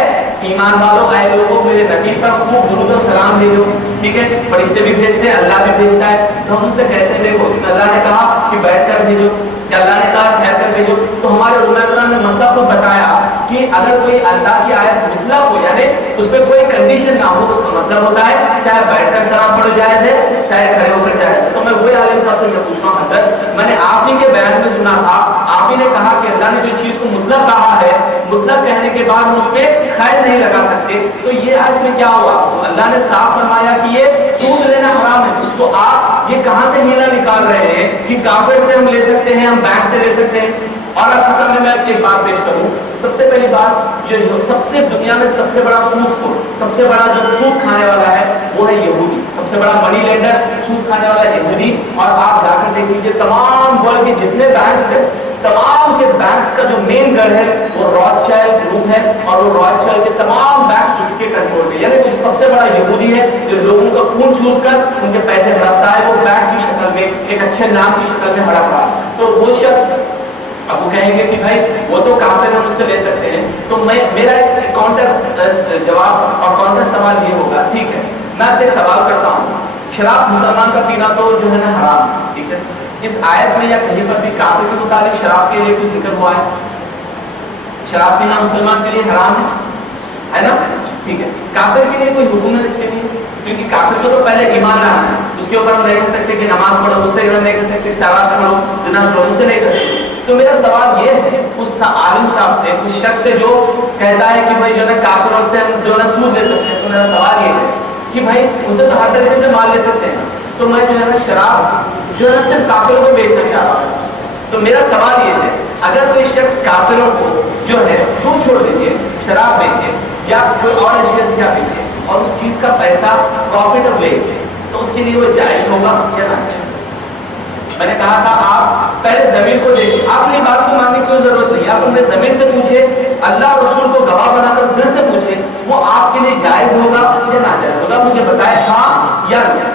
ایمان والو، اے لوگوں میرے نبی پر خوب درود و سلام بھیجو. ٹھیک ہے، فرشتے بھی بھیجتے ہیں، اللہ بھی بھیجتا ہے. تو ہم ان سے کہتے ہیں دیکھو اس میں اللہ نے کہا کہ بیٹھ کر بھیجو، کہ اللہ نے کہا ٹھہر کر بھیجو. تو ہمارے علماء کرام نے مسئلہ خود بتایا کہ اگر کوئی اللہ کی آیت مطلق ہو، یعنی اس پہ کوئی کنڈیشن نہ ہو، اس کا مطلب ہوتا ہے چاہے بیٹھ کر سلام پڑھو جائز ہے، چاہے کھڑے ہو کر جائز ہے. تو میں وہی عالم صاحب سے میں پوچھ رہا ہوں، حضرت میں نے آپ ہی کے بیان میں سنا تھا، آپ ہی نے کہا کہ اللہ نے جو چیز کو مطلق کہا ہے، مطلق کہنے کے بعد ہم اس پہ خیر نہیں لگا سکتے. تو یہ آیت میں کیا ہوا؟ تو اللہ نے صاف فرمایا کہ یہ سود لینا حرام ہے. تو آپ یہ کہاں سے ہیلا نکال رہے ہیں کہ کافر سے ہم لے سکتے ہیں، ہم بینک سے لے سکتے ہیں؟ اور آپ کے سامنے میں ایک بات پیش کروں. سب سے پہلی بات، جو سب سے دنیا میں سب سے بڑا سود خور، سب سے بڑا جو سود کھانے والا ہے وہ ہے یہودی. سب سے بڑا منی لینڈر، سود کھانے والا یہودی. اور آپ جا کر دیکھ لیجیے تمام ورلڈ کے جتنے بینکس ہیں، تمام کے بینکس کا جو مین گڑھ ہے وہ روتھ شائلڈ گروپ ہے، اور وہ روتھ شائلڈ کے تمام بینکس اس کے کنٹرول میں. یعنی وہ سب سے بڑا یہودی ہے جو لوگوں کا خون چوس کر ان کے پیسے ہڑپتا ہے، وہ بینک کی شکل میں، ایک اچھے نام کی شکل میں ہڑپ رہا. تو وہ شخص اب وہ کہیں گے کہ بھائی وہ تو کافر ہم اس سے لے سکتے ہیں. تو میرا ایک کاؤنٹر جواب اور کاؤنٹر سوال یہ ہوگا، ٹھیک ہے میں آپ سے ایک سوال کرتا ہوں، شراب مسلمان کا پینا تو جو ہے نا حرام ہے، ٹھیک ہے، اس آیت میں یا کہیں پر بھی کافر کے متعلق شراب کے لیے کوئی ذکر ہوا ہے؟ شراب پینا مسلمان کے لیے حرام ہے نا؟ ٹھیک ہے، کافر کے لیے کوئی حکم ہے اس کے لیے؟ کیونکہ کافر کو تو پہلے ایمان لانا ہے، اس کے اوپر ہم نہیں کہہ سکتے کہ نماز پڑھو، اس سے ہم نہیں کہہ سکتے شراب چھوڑو، زنا چھوڑو، اس سے نہیں کہہ سکتے. تو میرا سوال یہ ہے اس عالم صاحب سے، اس شخص سے جو کہتا ہے کہ بھائی جو ہے نا کافروں سے ہم جو ہے نا سود لے سکتے ہیں، تو میرا سوال یہ ہے کہ بھائی ان سے تو ہر طریقے سے مال لے سکتے ہیں، تو میں جو ہے نا شراب جو ہے نا صرف کافروں کو بیچنا چاہ رہا ہوں. تو میرا سوال یہ ہے اگر کوئی شخص کافروں کو جو ہے سود چھوڑ دیجیے، شراب بیچے یا کوئی اور اشیاء بیچے اور اس چیز کا پیسہ پروفٹ اور لے، تو اس کے لیے وہ جائز ہوگا یا نہ جائز؟ میں نے کہا تھا آپ پہلے زمین کو دیکھیں، آپ نے بات کو ماننے کی کوئی ضرورت نہیں، آپ اپنے زمین سے پوچھے، اللہ اور رسول کو گواہ بنا کر دل سے پوچھے، وہ آپ کے لیے جائز ہوگا یا ناجائز ہوگا؟ مجھے بتائیں ہاں یا نہیں.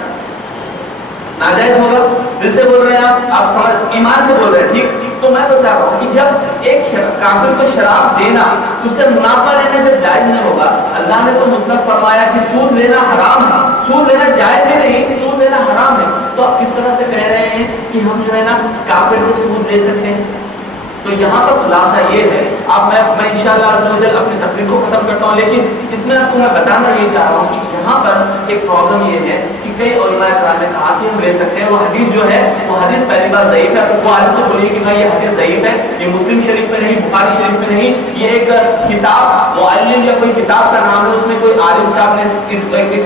ناجائز ہوگا، دل سے بول رہے ہیں آپ سمجھ ایمان سے بول رہے ہیں، ٹھیک. تو میں بتا رہا ہوں کہ جب ایک کافر کو شراب دینا، اس سے منافع لینا جب جائز نہیں ہوگا، اللہ نے تو مطلق فرمایا کہ سود لینا حرام ہے، سود لینا جائز ہی نہیں، سود لینا حرام ہے. تو آپ کس طرح سے کہہ رہے ہیں کہ ہم جو ہے نا کافر سے سود لے سکتے ہیں؟ تو یہاں پر خلاصہ یہ ہے، اب میں انشاءاللہ عز و جل اپنی تقریر کو ختم کرتا ہوں، لیکن اس میں آپ کو میں بتانا یہ چاہ رہا ہوں کہ یہاں پر ایک پرابلم یہ ہے کہ کئی علماء کرام نے کہا کہ ہم لے سکتے ہیں. وہ حدیث جو ہے وہ حدیث پہلی بار ضعیف ہے. وہ عالم سے بولیے کہ بھائی یہ حدیث ضعیف ہے، یہ مسلم شریف میں نہیں، بخاری شریف میں نہیں، یہ ایک کتاب معلم یا کوئی کتاب کا نام ہے، اس میں کوئی عالم صاحب نے اس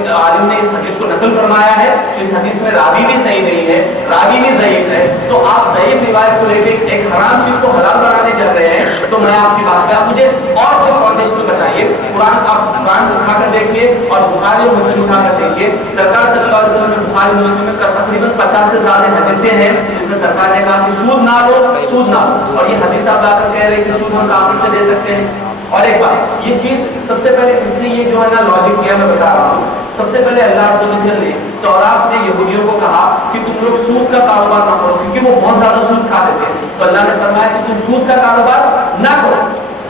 عالم نے اس حدیث کو نقل فرمایا ہے. اس حدیث میں راوی بھی صحیح نہیں ہے، راوی بھی ضعیف ہے. تو آپ ضعیف روایت کو لے کے ایک حرام چیز کو حلال بنانے چل رہے ہیں. تو میں آپ کی بات پہ آپ مجھے اور کوئی فاؤنڈیشن بتائیے. قرآن آپ قرآن اٹھا کر دیکھیے اور بخاری اور مسلم اٹھا کر دیکھیے. سرکار صلی اللہ علیہ وسلم نے بخاری مسلم میں تقریباً 50 سے زیادہ حدیثیں ہیں جس میں سرکار نے کہا کہ سود نہ لو، سود نہ لو. اور یہ حدیث آپ لا کر کہہ رہے ہیں کہ سود ہم کافر سے لے سکتے ہیں. اور ایک بات، یہ چیز سب سے پہلے اس نے یہ جو ہے نا لاجک کیا میں بتا رہا ہوں. سب سے پہلے اللہ عز و جل نے تورات نے یہودیوں کو کہا کہ تم لوگ سود کا کاروبار نہ کرو کیونکہ وہ بہت زیادہ سود کھا لیتے ہیں. تو اللہ نے فرمایا کہ تم سود کا کاروبار نہ کرو.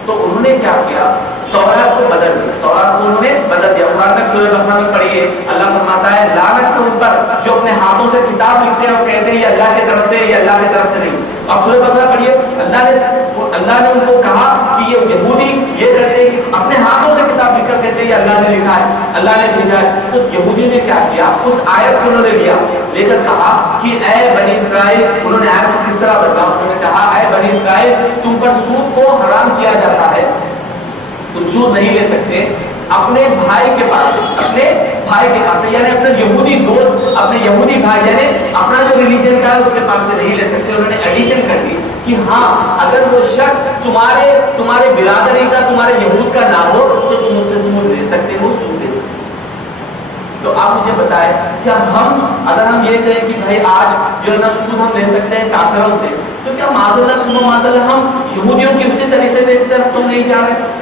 تو انہوں نے کیا کیا؟ تورات کو بدل دیا، تورات کو انہوں نے بدل دیا. قرآن میں سورہ بقرہ میں پڑھیے، اللہ فرماتا ہے لعنت ان پر جو اپنے ہاتھوں سے کتاب لکھتے ہیں اور کہتے ہیں یہ اللہ کی طرف سے، یہ اللہ کی طرف سے نہیں. اب سورہ بقرہ پڑھیے، اللہ نے ان کو کہا کہ یہ یہودی یہ کہتے ہیں کہ اپنے ہاتھوں سے کتاب لکھ کر کہتے ہیں یہ اللہ نے لکھا ہے، اللہ نے بھیجا ہے. تو یہودی نے کیا کیا؟ اس آیت کو انہوں نے لیا، لے کر کہا کہ اے بنی اسرائیل، انہوں نے آیت کو کس طرح بدلا؟ انہوں نے کہا اے بنی اسرائیل تم پر سود کو حرام کیا جاتا ہے، تم سود نہیں لے سکتے اپنے بھائی کے پاس، اپنے بھائی کے پاس، یعنی اپنے یہودی دوست، اپنے یہودی بھائی، یعنی اپنا جو ریلیجن کا ہے اس کے پاس سے نہیں لے سکتے. انہوں نے ایڈیشن کر دی کہ ہاں اگر وہ شخص تمہارے برادری کا، تمہارے یہود کا نہ ہو تو تم اس سے سود لے سکتے ہو، سود لے سکتے. تو آپ مجھے بتائیں کیا ہم اگر ہم یہ کہیں کہ بھائی آج جو ہے نا سود ہم لے سکتے ہیں کافروں سے، تو کیا معذاللہ سبحان معذاللہ ہم یہودیوں کی اسی طریقے کی طرف تو نہیں جا رہے؟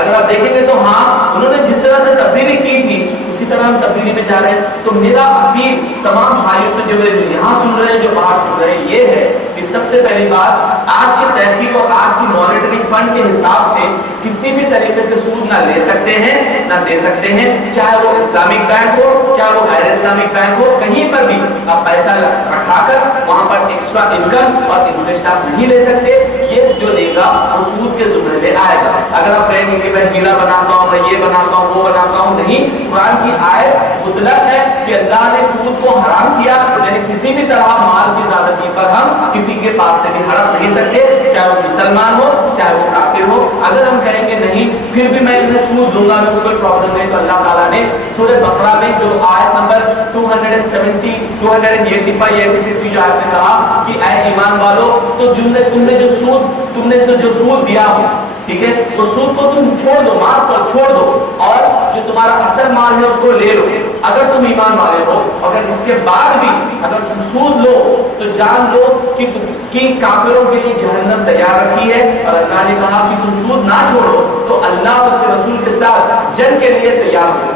اگر آپ دیکھیں گے تو ہاں انہوں نے جس طرح سے تبدیلی کی تھی اسی طرح ہم تبدیلی میں جا رہے ہیں. تو میرا اپیل تمام بھائیوں سے جو یہاں سن رہے ہیں جو باہر سن رہے ہیں یہ ہے کہ سب سے پہلی بات آج کی تحقیق اور آج کی مانیٹری فنڈ کے حساب سے کسی بھی طریقے سے سود نہ لے سکتے ہیں نہ دے سکتے ہیں، چاہے وہ اسلامک بینک ہو چاہے وہ غیر اسلامک بینک ہو، کہیں پر بھی آپ پیسہ رکھا کر وہاں پر ایکسٹرا انکم اور انٹرسٹ آپ نہیں لے سکتے. یہ جو لے گا وہ سود کے زمرے میں آئے گا. اگر آپ کہیں گے کہ میں ہیرا بناتا ہوں، میں یہ بناتا ہوں وہ بناتا ہوں، نہیں، قرآن کی آیت مطلق ہے کہ اللہ نے سود کو حرام کیا، یعنی کسی بھی طرح مال کی زیادتی پر ہم کسی کے پاس سے بھی ہڑپ نہیں سکتے، چاہے وہ مسلمان ہو چاہے وہ کافر ہو. اگر ہم کہیں گے نہیں پھر بھی میں انہیں سود دوں گا، میرے کو کوئی پرابلم نہیں، تو اللہ تعالیٰ نے سورہ بقرہ میں جو آیت نمبر 270 285 86 جو آیت میں کہا کہ اے ایمان والو تو تم نے جو سود دیا ہو، ٹھیک ہے، وہ سود کو تم چھوڑ دو، معاف کرو، چھوڑ دو، اور جو تمہارا اصل مال ہے اس کو لے لو. اگر تم ایمان والے ہو، اگر اس کے بعد بھی اگر تم سود لو تو جان لو کہ کافروں کے لیے جہنم تیار رکھی ہے. اور اللہ نے کہا کہ تم سود نہ چھوڑو تو اللہ اور اس کے رسول کے ساتھ جنگ کے لیے تیار ہو.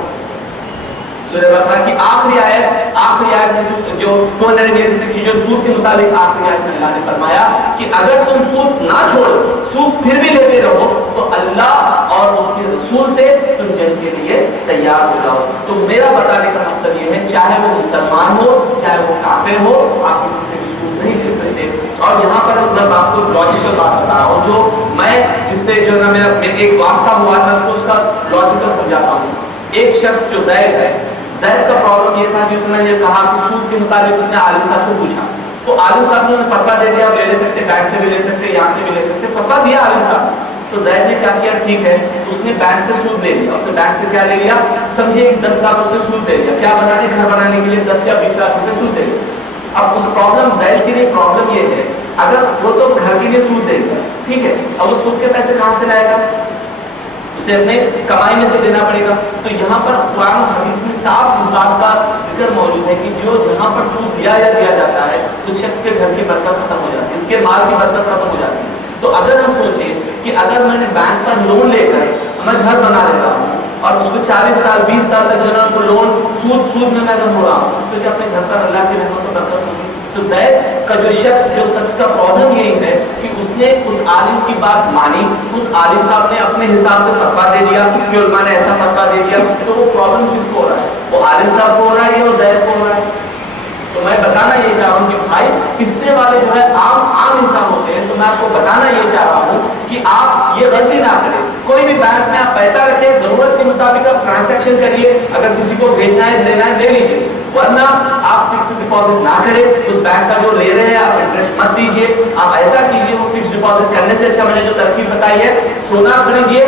سورہ بقرہ کی آخری آیت میں جو 286 کی جو سود کے متعلق آخری آیت میں اللہ نے فرمایا کہ اگر تم سود نہ چھوڑو، سود پھر بھی لیتے رہو تو اللہ اور اس کے رسول سے تم جنگ کے لیے تیار ہو جاؤ. تو میرا بتانے کا مقصد یہ ہے چاہے وہ مسلمان ہو چاہے وہ کافر ہو، آپ کسی سے بھی سود نہیں لے سکتے. اور یہاں پر میں آپ کو لاجیکل بات بتا رہا ہوں جو میں جس سے جو نا میرا ایک واسطہ ہوا ہے، میں اس کا لاجیکل سمجھاتا ہوں. ایک شخص جو زید ہے، زید کا پرابلم یہ تھا کہ اس نے یہ کہا کہ سود کے متعلق اس نے عالم صاحب سے پوچھا، تو عالم صاحب نے فتویٰ دے دیا، آپ لے سکتے، بینک سے بھی لے سکتے، یہاں سے بھی لے سکتے، فتویٰ دیا عالم صاحب. تو زید نے کیا کیا، ٹھیک ہے، اس نے بینک سے سود لے لیا. اس نے بینک سے کیا لے لیا، سمجھے 10 لاکھ اس نے سود لے لیا، کیا بنانے، گھر بنانے کے لیے 10 یا 20 لاکھ روپے سود لے لیا. اب اس پرابلم زید کے لیے پرابلم یہ ہے اگر وہ تو گھر کے لیے سود دے گا، ٹھیک ہے، اب وہ سود کے پیسے کہاں سے لائے گا، اسے اپنے کمائی میں سے دینا پڑے گا. تو یہاں پر قرآن و حدیث میں صاف اس بات کا ذکر موجود ہے کہ جو جہاں پر سود دیا جاتا ہے اس شخص کے گھر کی برکت ختم ہو جاتی ہے، اس کے مال کی برکت ختم ہو جاتی ہے. تو اگر ہم سوچیں کہ اگر میں نے بینک پر لون لے کر میں گھر بنا لیتا ہوں اور اس کو 40 سال 20 سال تک جو ہے وہ لون سود میں اگر ہو رہا ہوں تو کیا اپنے گھر پر اللہ کی رحمت و برکت ہوگی؟ تو زید کا جو شخص کا پرابلم یہی ہے کہ اس نے اس عالم کی بات مانی، اس عالم صاحب نے اپنے حساب سے فتویٰ دے دیا کہ علماء نے ایسا فتویٰ دے دیا. تو وہ پرابلم کس کو ہو رہا ہے، وہ عالم صاحب کو ہو رہا ہے یا زید کو ہو رہا ہے؟ تو میں بتانا یہ چاہ رہا ہوں کہ بھائی پسنے والے جو ہے عام انسان ہوتے ہیں. تو میں آپ کو بتانا یہ چاہ رہا ہوں کہ آپ یہ غلطی نہ کریں. کوئی بھی بینک میں آپ پیسہ رکھیں، ضرورت کے مطابق آپ ٹرانزیکشن کریے، اگر کسی کو بھیجنا ہے لینا ہے لے لیجیے، ورنہ آپ فکس ڈپازٹ نہ کریں. اس بینک کا جو لے رہے ہیں آپ انٹرسٹ مت دیجیے، آپ ایسا کیجیے، وہ فکس ڈپازٹ کرنے سے اچھا میں نے جو ترکیب بتائی ہے سونا خریدیے،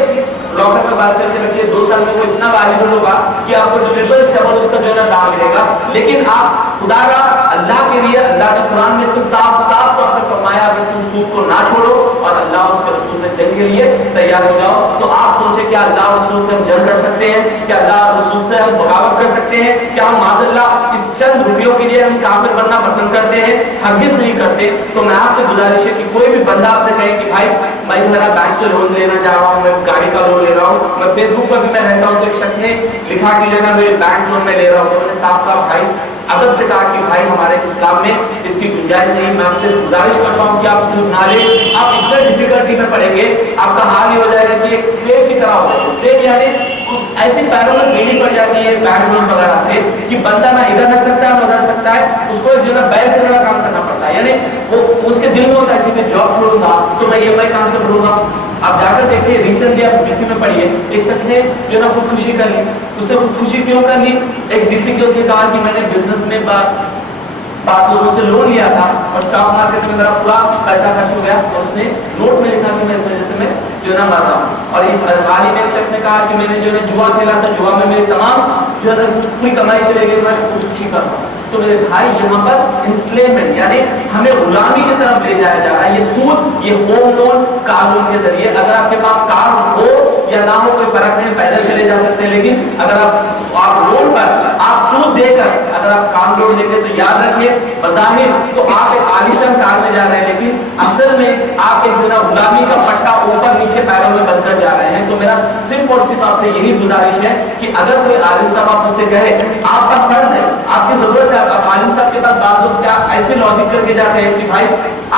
لاکر میں بات کر کے رکھیے، 2 سال میں وہ اتنا ویلیبل ہوگا کہ آپ کو ٹرپل چبل اس کا جو ہے نا دام ملے گا. لیکن آپ خدا را اللہ کے لیے، اللہ نے قرآن میں اس کو صاف طور پہ فرمایا کہ تم سود کو نہ چھوڑو اور اللہ اس کے رسول سے جنگ کے لیے تیار ہو جاؤ. تو آپ سوچیں کیا اللہ رسول سے ہم جنگ کر سکتے ہیں؟ کیا اللہ رسول سے ہم بغاوت کر سکتے ہیں؟ کیا ہم معاذ اللہ اس چند روپیوں کے لیے ہم کافر بننا پسند کرتے ہیں؟ ہرگز نہیں کرتے. تو میں آپ سے گزارش ہے کہ کوئی بھی بندہ آپ سے کہے کہ بھائی میں ذرا بینک سے لون لینا چاہ رہا ہوں، میں گاڑی کا لون لے رہا ہوں، میں فیس بک پر بھی میں رہتا ہوں تو ایک شخص نے لکھا کہ جو ہے میں بینک لون میں لے رہا ہوں، تو میں نے صاحب کہا بھائی ادب سے کہا کہ بھائی ہمارے اسلام میں اس کی گنجائش نہیں. میں آپ سے گزارش کرتا ہوں کہ آپ سود نہ لیں. آپ اتنے ڈیفیکلٹی میں پڑیں گے، آپ کا حال یہ ہو جائے گا کہ ایک سلیو کی طرح ہو جائے گا. سلیو یعنی ایسی پیروں میں بیڑی پڑ جاتی ہے بینک لون وغیرہ سے کہ بندہ نہ ادھر رکھ سکتا ہے نہ ادھر سکتا ہے، اس کو جو ہے بیل کی طرح کام کرنا پڑتا ہے. یعنی وہ اس کے دل میں ہوتا ہے کہ میں جاب چھوڑوں گا تو میں EMI کہاں سے بھروں گا. آپ جا کر دیکھیے، ریسنٹلی آپ DC میں پڑھیے، ایک شخص نے جو ہے نا خودکشی کر لی. اس نے خودکشی کیوں کر لی؟ ایک DC کے اس نے کہا کہ میں نے بزنس میں 5 لوگوں سے لون لیا تھا اور اسٹاک مارکیٹ میں میرا پورا پیسہ خرچ ہو گیا. اور اس نے نوٹ میں لکھا کہ میں اس وجہ سے میں جو ہے نا مر رہا ہوں. اور اس حال ہی میں ایک شخص نے کہا کہ میں نے جو ہے جوا کھیلا تھا، جوا میں میری تمام جو ہے نا پوری کمائی چلے گئی، میں خودکشی کر رہا ہوں. تو میرے بھائی یہاں پر انسلیمنٹ یعنی ہمیں غلامی کی طرف لے جایا جا رہا ہے. یہ سود، یہ ہوم لون کار لون کے ذریعے، اگر آپ کے پاس کار ہو یا نہ ہو کوئی فرق نہیں، پیدل چلے جا سکتے ہیں. لیکن اگر آپ لون پر آپ سود دے کر اگر آپ کام لو بوجھ لیں گے تو یاد رکھیے بظاہر تو آپ ایک عالیشان کار میں جا رہے ہیں لیکن اصل میں آپ ایک جو نا غلامی کا پٹا اوپر نیچے پیروں میں بن کر جا رہے ہیں. تو میرا صرف اور صرف آپ سے یہی گزارش ہے کہ اگر کوئی عالم صاحب آپ سے کہے آپ کا فرض ہے, آپ کی ضرورت ہے, آپ عالم صاحب کے پاس بعض لوگ کیا ایسے لاجک کر کے جاتے ہیں کہ بھائی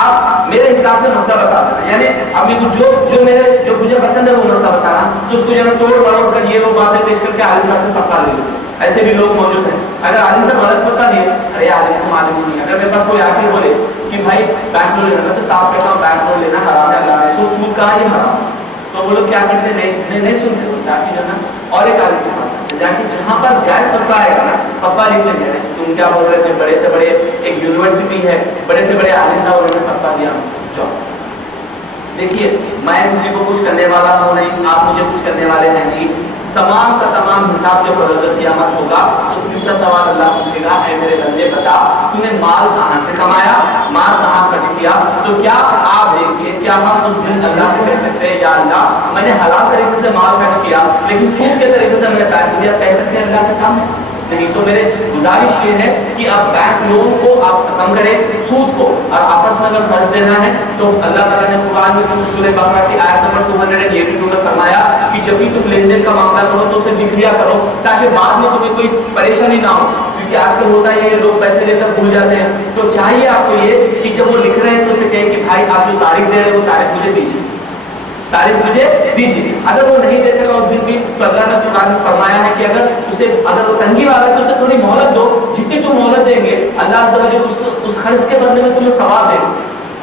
آپ میرے حساب سے مسئلہ بتا دینا, یعنی اپنی جو مجھے پسند ہے وہ مسئلہ بتانا, تو اس کو جو ہے توڑ مروڑ کر یہ وہ باتیں پیش کر کے عالم صاحب سے فتویٰ لے لو. ایسے بھی لوگ موجود ہیں. اگر عالم صاحب غلط فتویٰ دیے, ارے عالم کو معلوم نہیں ہے. اگر میرے پاس کوئی آ کے بولے کہ بھائی بینک لون لینا, تو صاف کہتا ہوں بینک لون لینا حرام ہے, اللہ نے سو سود کہا یہ حرام. تو وہ لوگ کیا کرتے نہیں سنتے, جا کے جو ہے نا اور ایک عالم کے پاس جا کے جہاں پر جائز فتویٰ آئے گا نا فتویٰ لکھ لیں گے. تم کیا بول رہے تھے, بڑے سے بڑے ایک یونیورسٹی ہے, بڑے سے بڑے عالم صاحب انہوں نے فتویٰ دیا. جاؤ دیکھیے میں کسی کو کچھ کرنے والا ہوں نہیں, آپ مجھے کچھ کرنے والے ہیں نہیں. تمام کا تمام حساب جب روز قیامت ہوگا تو تیسرا سوال اللہ پوچھے گا, اے میرے بندے بتا تو نے مال کہاں سے کمایا, مال کہاں خرچ کیا. تو کیا آپ دیکھیے کیا ہم اس دن اللہ سے کہہ سکتے ہیں یا اللہ میں نے حلال طریقے سے مال خرچ کیا لیکن سود کے طریقے سے میں نے پیسہ دیا, کہہ سکتے ہیں اللہ کے سامنے؟ نہیں. تو میرے گزارش یہ ہے کہ آپ بینک لون کو آپ ختم کریں, سود کو, اور آپس میں اگر قرض دینا ہے تو اللہ تعالیٰ نے قرآن میں سورہ بقرہ کی آیت نمبر 282 میں فرمایا کہ جب بھی تم لین دین کا معاملہ کرو تو اسے لکھ لیا کرو تاکہ بعد میں تمہیں کوئی پریشانی نہ ہو, کیونکہ آج کل ہوتا ہے یہ لوگ پیسے لے کر بھول جاتے ہیں. تو چاہیے آپ کو یہ کہ جب وہ لکھ رہے ہیں تو اسے کہیں کہ بھائی آپ جو تاریخ دے رہے ہیں وہ تاریخ مجھے دیجیے, تاریخ مجھے دیجیے. اگر وہ نہیں دے سکا اس دن بھی تو اللہ نے قرآن میں فرمایا ہے کہ اگر وہ تنگی والا ہے تو اسے تھوڑی مہلت دو, جتنی تم مہلت دیں گے اللہ عز و جل اس قرض کے بدلے میں تمہیں ثواب دے گا.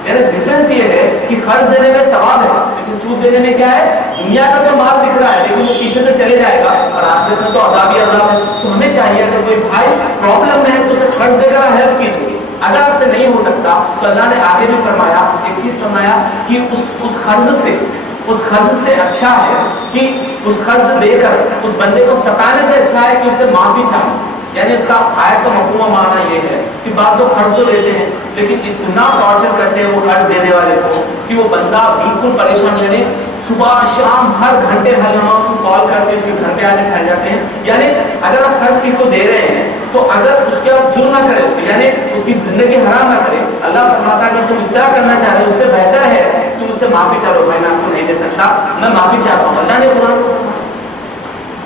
یعنی ڈفرینس یہ ہے کہ قرض دینے میں ثواب ہے لیکن سود دینے میں کیا ہے, دنیا کا تو مال دکھ رہا ہے لیکن وہ پیچھے سے چلے جائے گا اور آخرت میں تو عذاب ہی عذاب ہے. تو ہمیں چاہیے اگر کوئی بھائی پرابلم میں ہے تو اسے قرض دے کر ہیلپ کیجیے. اگر آپ سے نہیں ہو سکتا تو اللہ نے آگے بھی فرمایا, ایک چیز فرمایا کہ اس قرض سے اچھا ہے کہ اس قرض دے کر اس بندے کو ستانے سے اچھا ہے کہ اسے معافی چاہے. یعنی اس کا آیت کا مفہوم و معنی یہ ہے کہ بعض لوگ قرض تو لیتے ہیں لیکن اتنا ٹارچر کرتے ہیں وہ قرض دینے والے کو کہ وہ بندہ بالکل پریشان, یعنی صبح شام ہر گھنٹے ہر لمحہ اس کو کال کر کے اس کے گھر پہ آ کے ٹھہر جاتے ہیں. یعنی اگر آپ قرض کی کو دے رہے ہیں تو اگر اس کے آپ ظلم نہ کریں, یعنی اس کی زندگی حرام نہ کریں, اللہ فرماتا ہے کہ تم اس طرح کرنا چاہ رہے ہو اس سے بہتر ہے تم اس سے معافی چاہو, بھائی میں آپ کو نہیں دے سکتا, میں معافی چاہتا ہوں. اللہ نے قرآن کو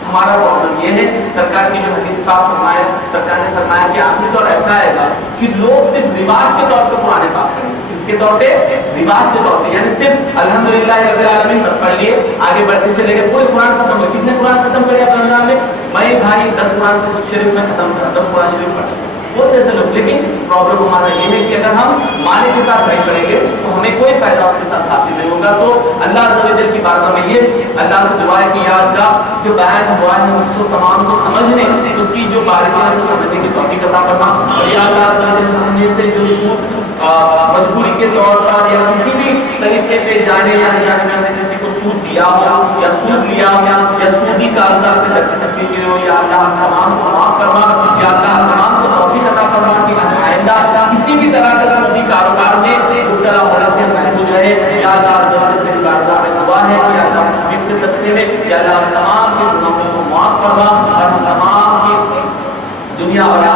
ہمارا پرابلم یہ ہے, سرکار کی جو حدیث پاک فرمایا, سرکار نے فرمایا کہ آخری دور ایسا آئے گا کہ لوگ صرف رواج کے طور پہ قرآن پاک کریں گے. کس کے طور پہ؟ رواج کے طور پہ, یعنی صرف الحمدللہ رب العالمین بس پڑھ لیے آگے بڑھتے چلے گئے, پورے قرآن ختم ہوئے. کتنے قرآن ختم کرے آپ رمضان میں؟ میں بھائی 10 قرآن شریف میں ختم کرا, 10 قرآن شریف پڑھ بہت ایسے لوگ. لیکن پرابلم ہمارا یہ ہے کہ اگر ہم معنی کے ساتھ نہیں پڑھیں گے تو ہمیں کوئی فائدہ اس کے ساتھ حاصل نہیں ہوگا. تو اللہ عز و جل کی بارگاہ میں یہ اللہ سے دعا ہے کہ یا اللہ جو بیان ہوا ہے اس کو تمام کو سمجھنے, اس کی جو باریکیاں ہیں اس کو سمجھنے کی توفیق عطا فرما. اور یا اللہ عز و جل ہم میں سے جو سود مجبوری کے طور پر یا کسی بھی طریقے پہ جانے یا انجانے میں ہم نے کسی کو سود دیا ہو یا سود لیا ہو یا سودی کاغذات پہ دستخط کیے ہو, یا اللہ تمام کو معاف فرما, یا اللہ تمام کو توفیق عطا فرما کہ آئندہ کسی بھی طرح کا سودی کاروبار میں مبتلا ہونے سے محفوظ رہے. یا اللہ عز و جل کی بارگاہ میں دعا ہے کہ اللہ حبیب کے صدقے میں یا اللہ تمام کے گناہوں کو معاف فرما اور تمام کی دنیا اور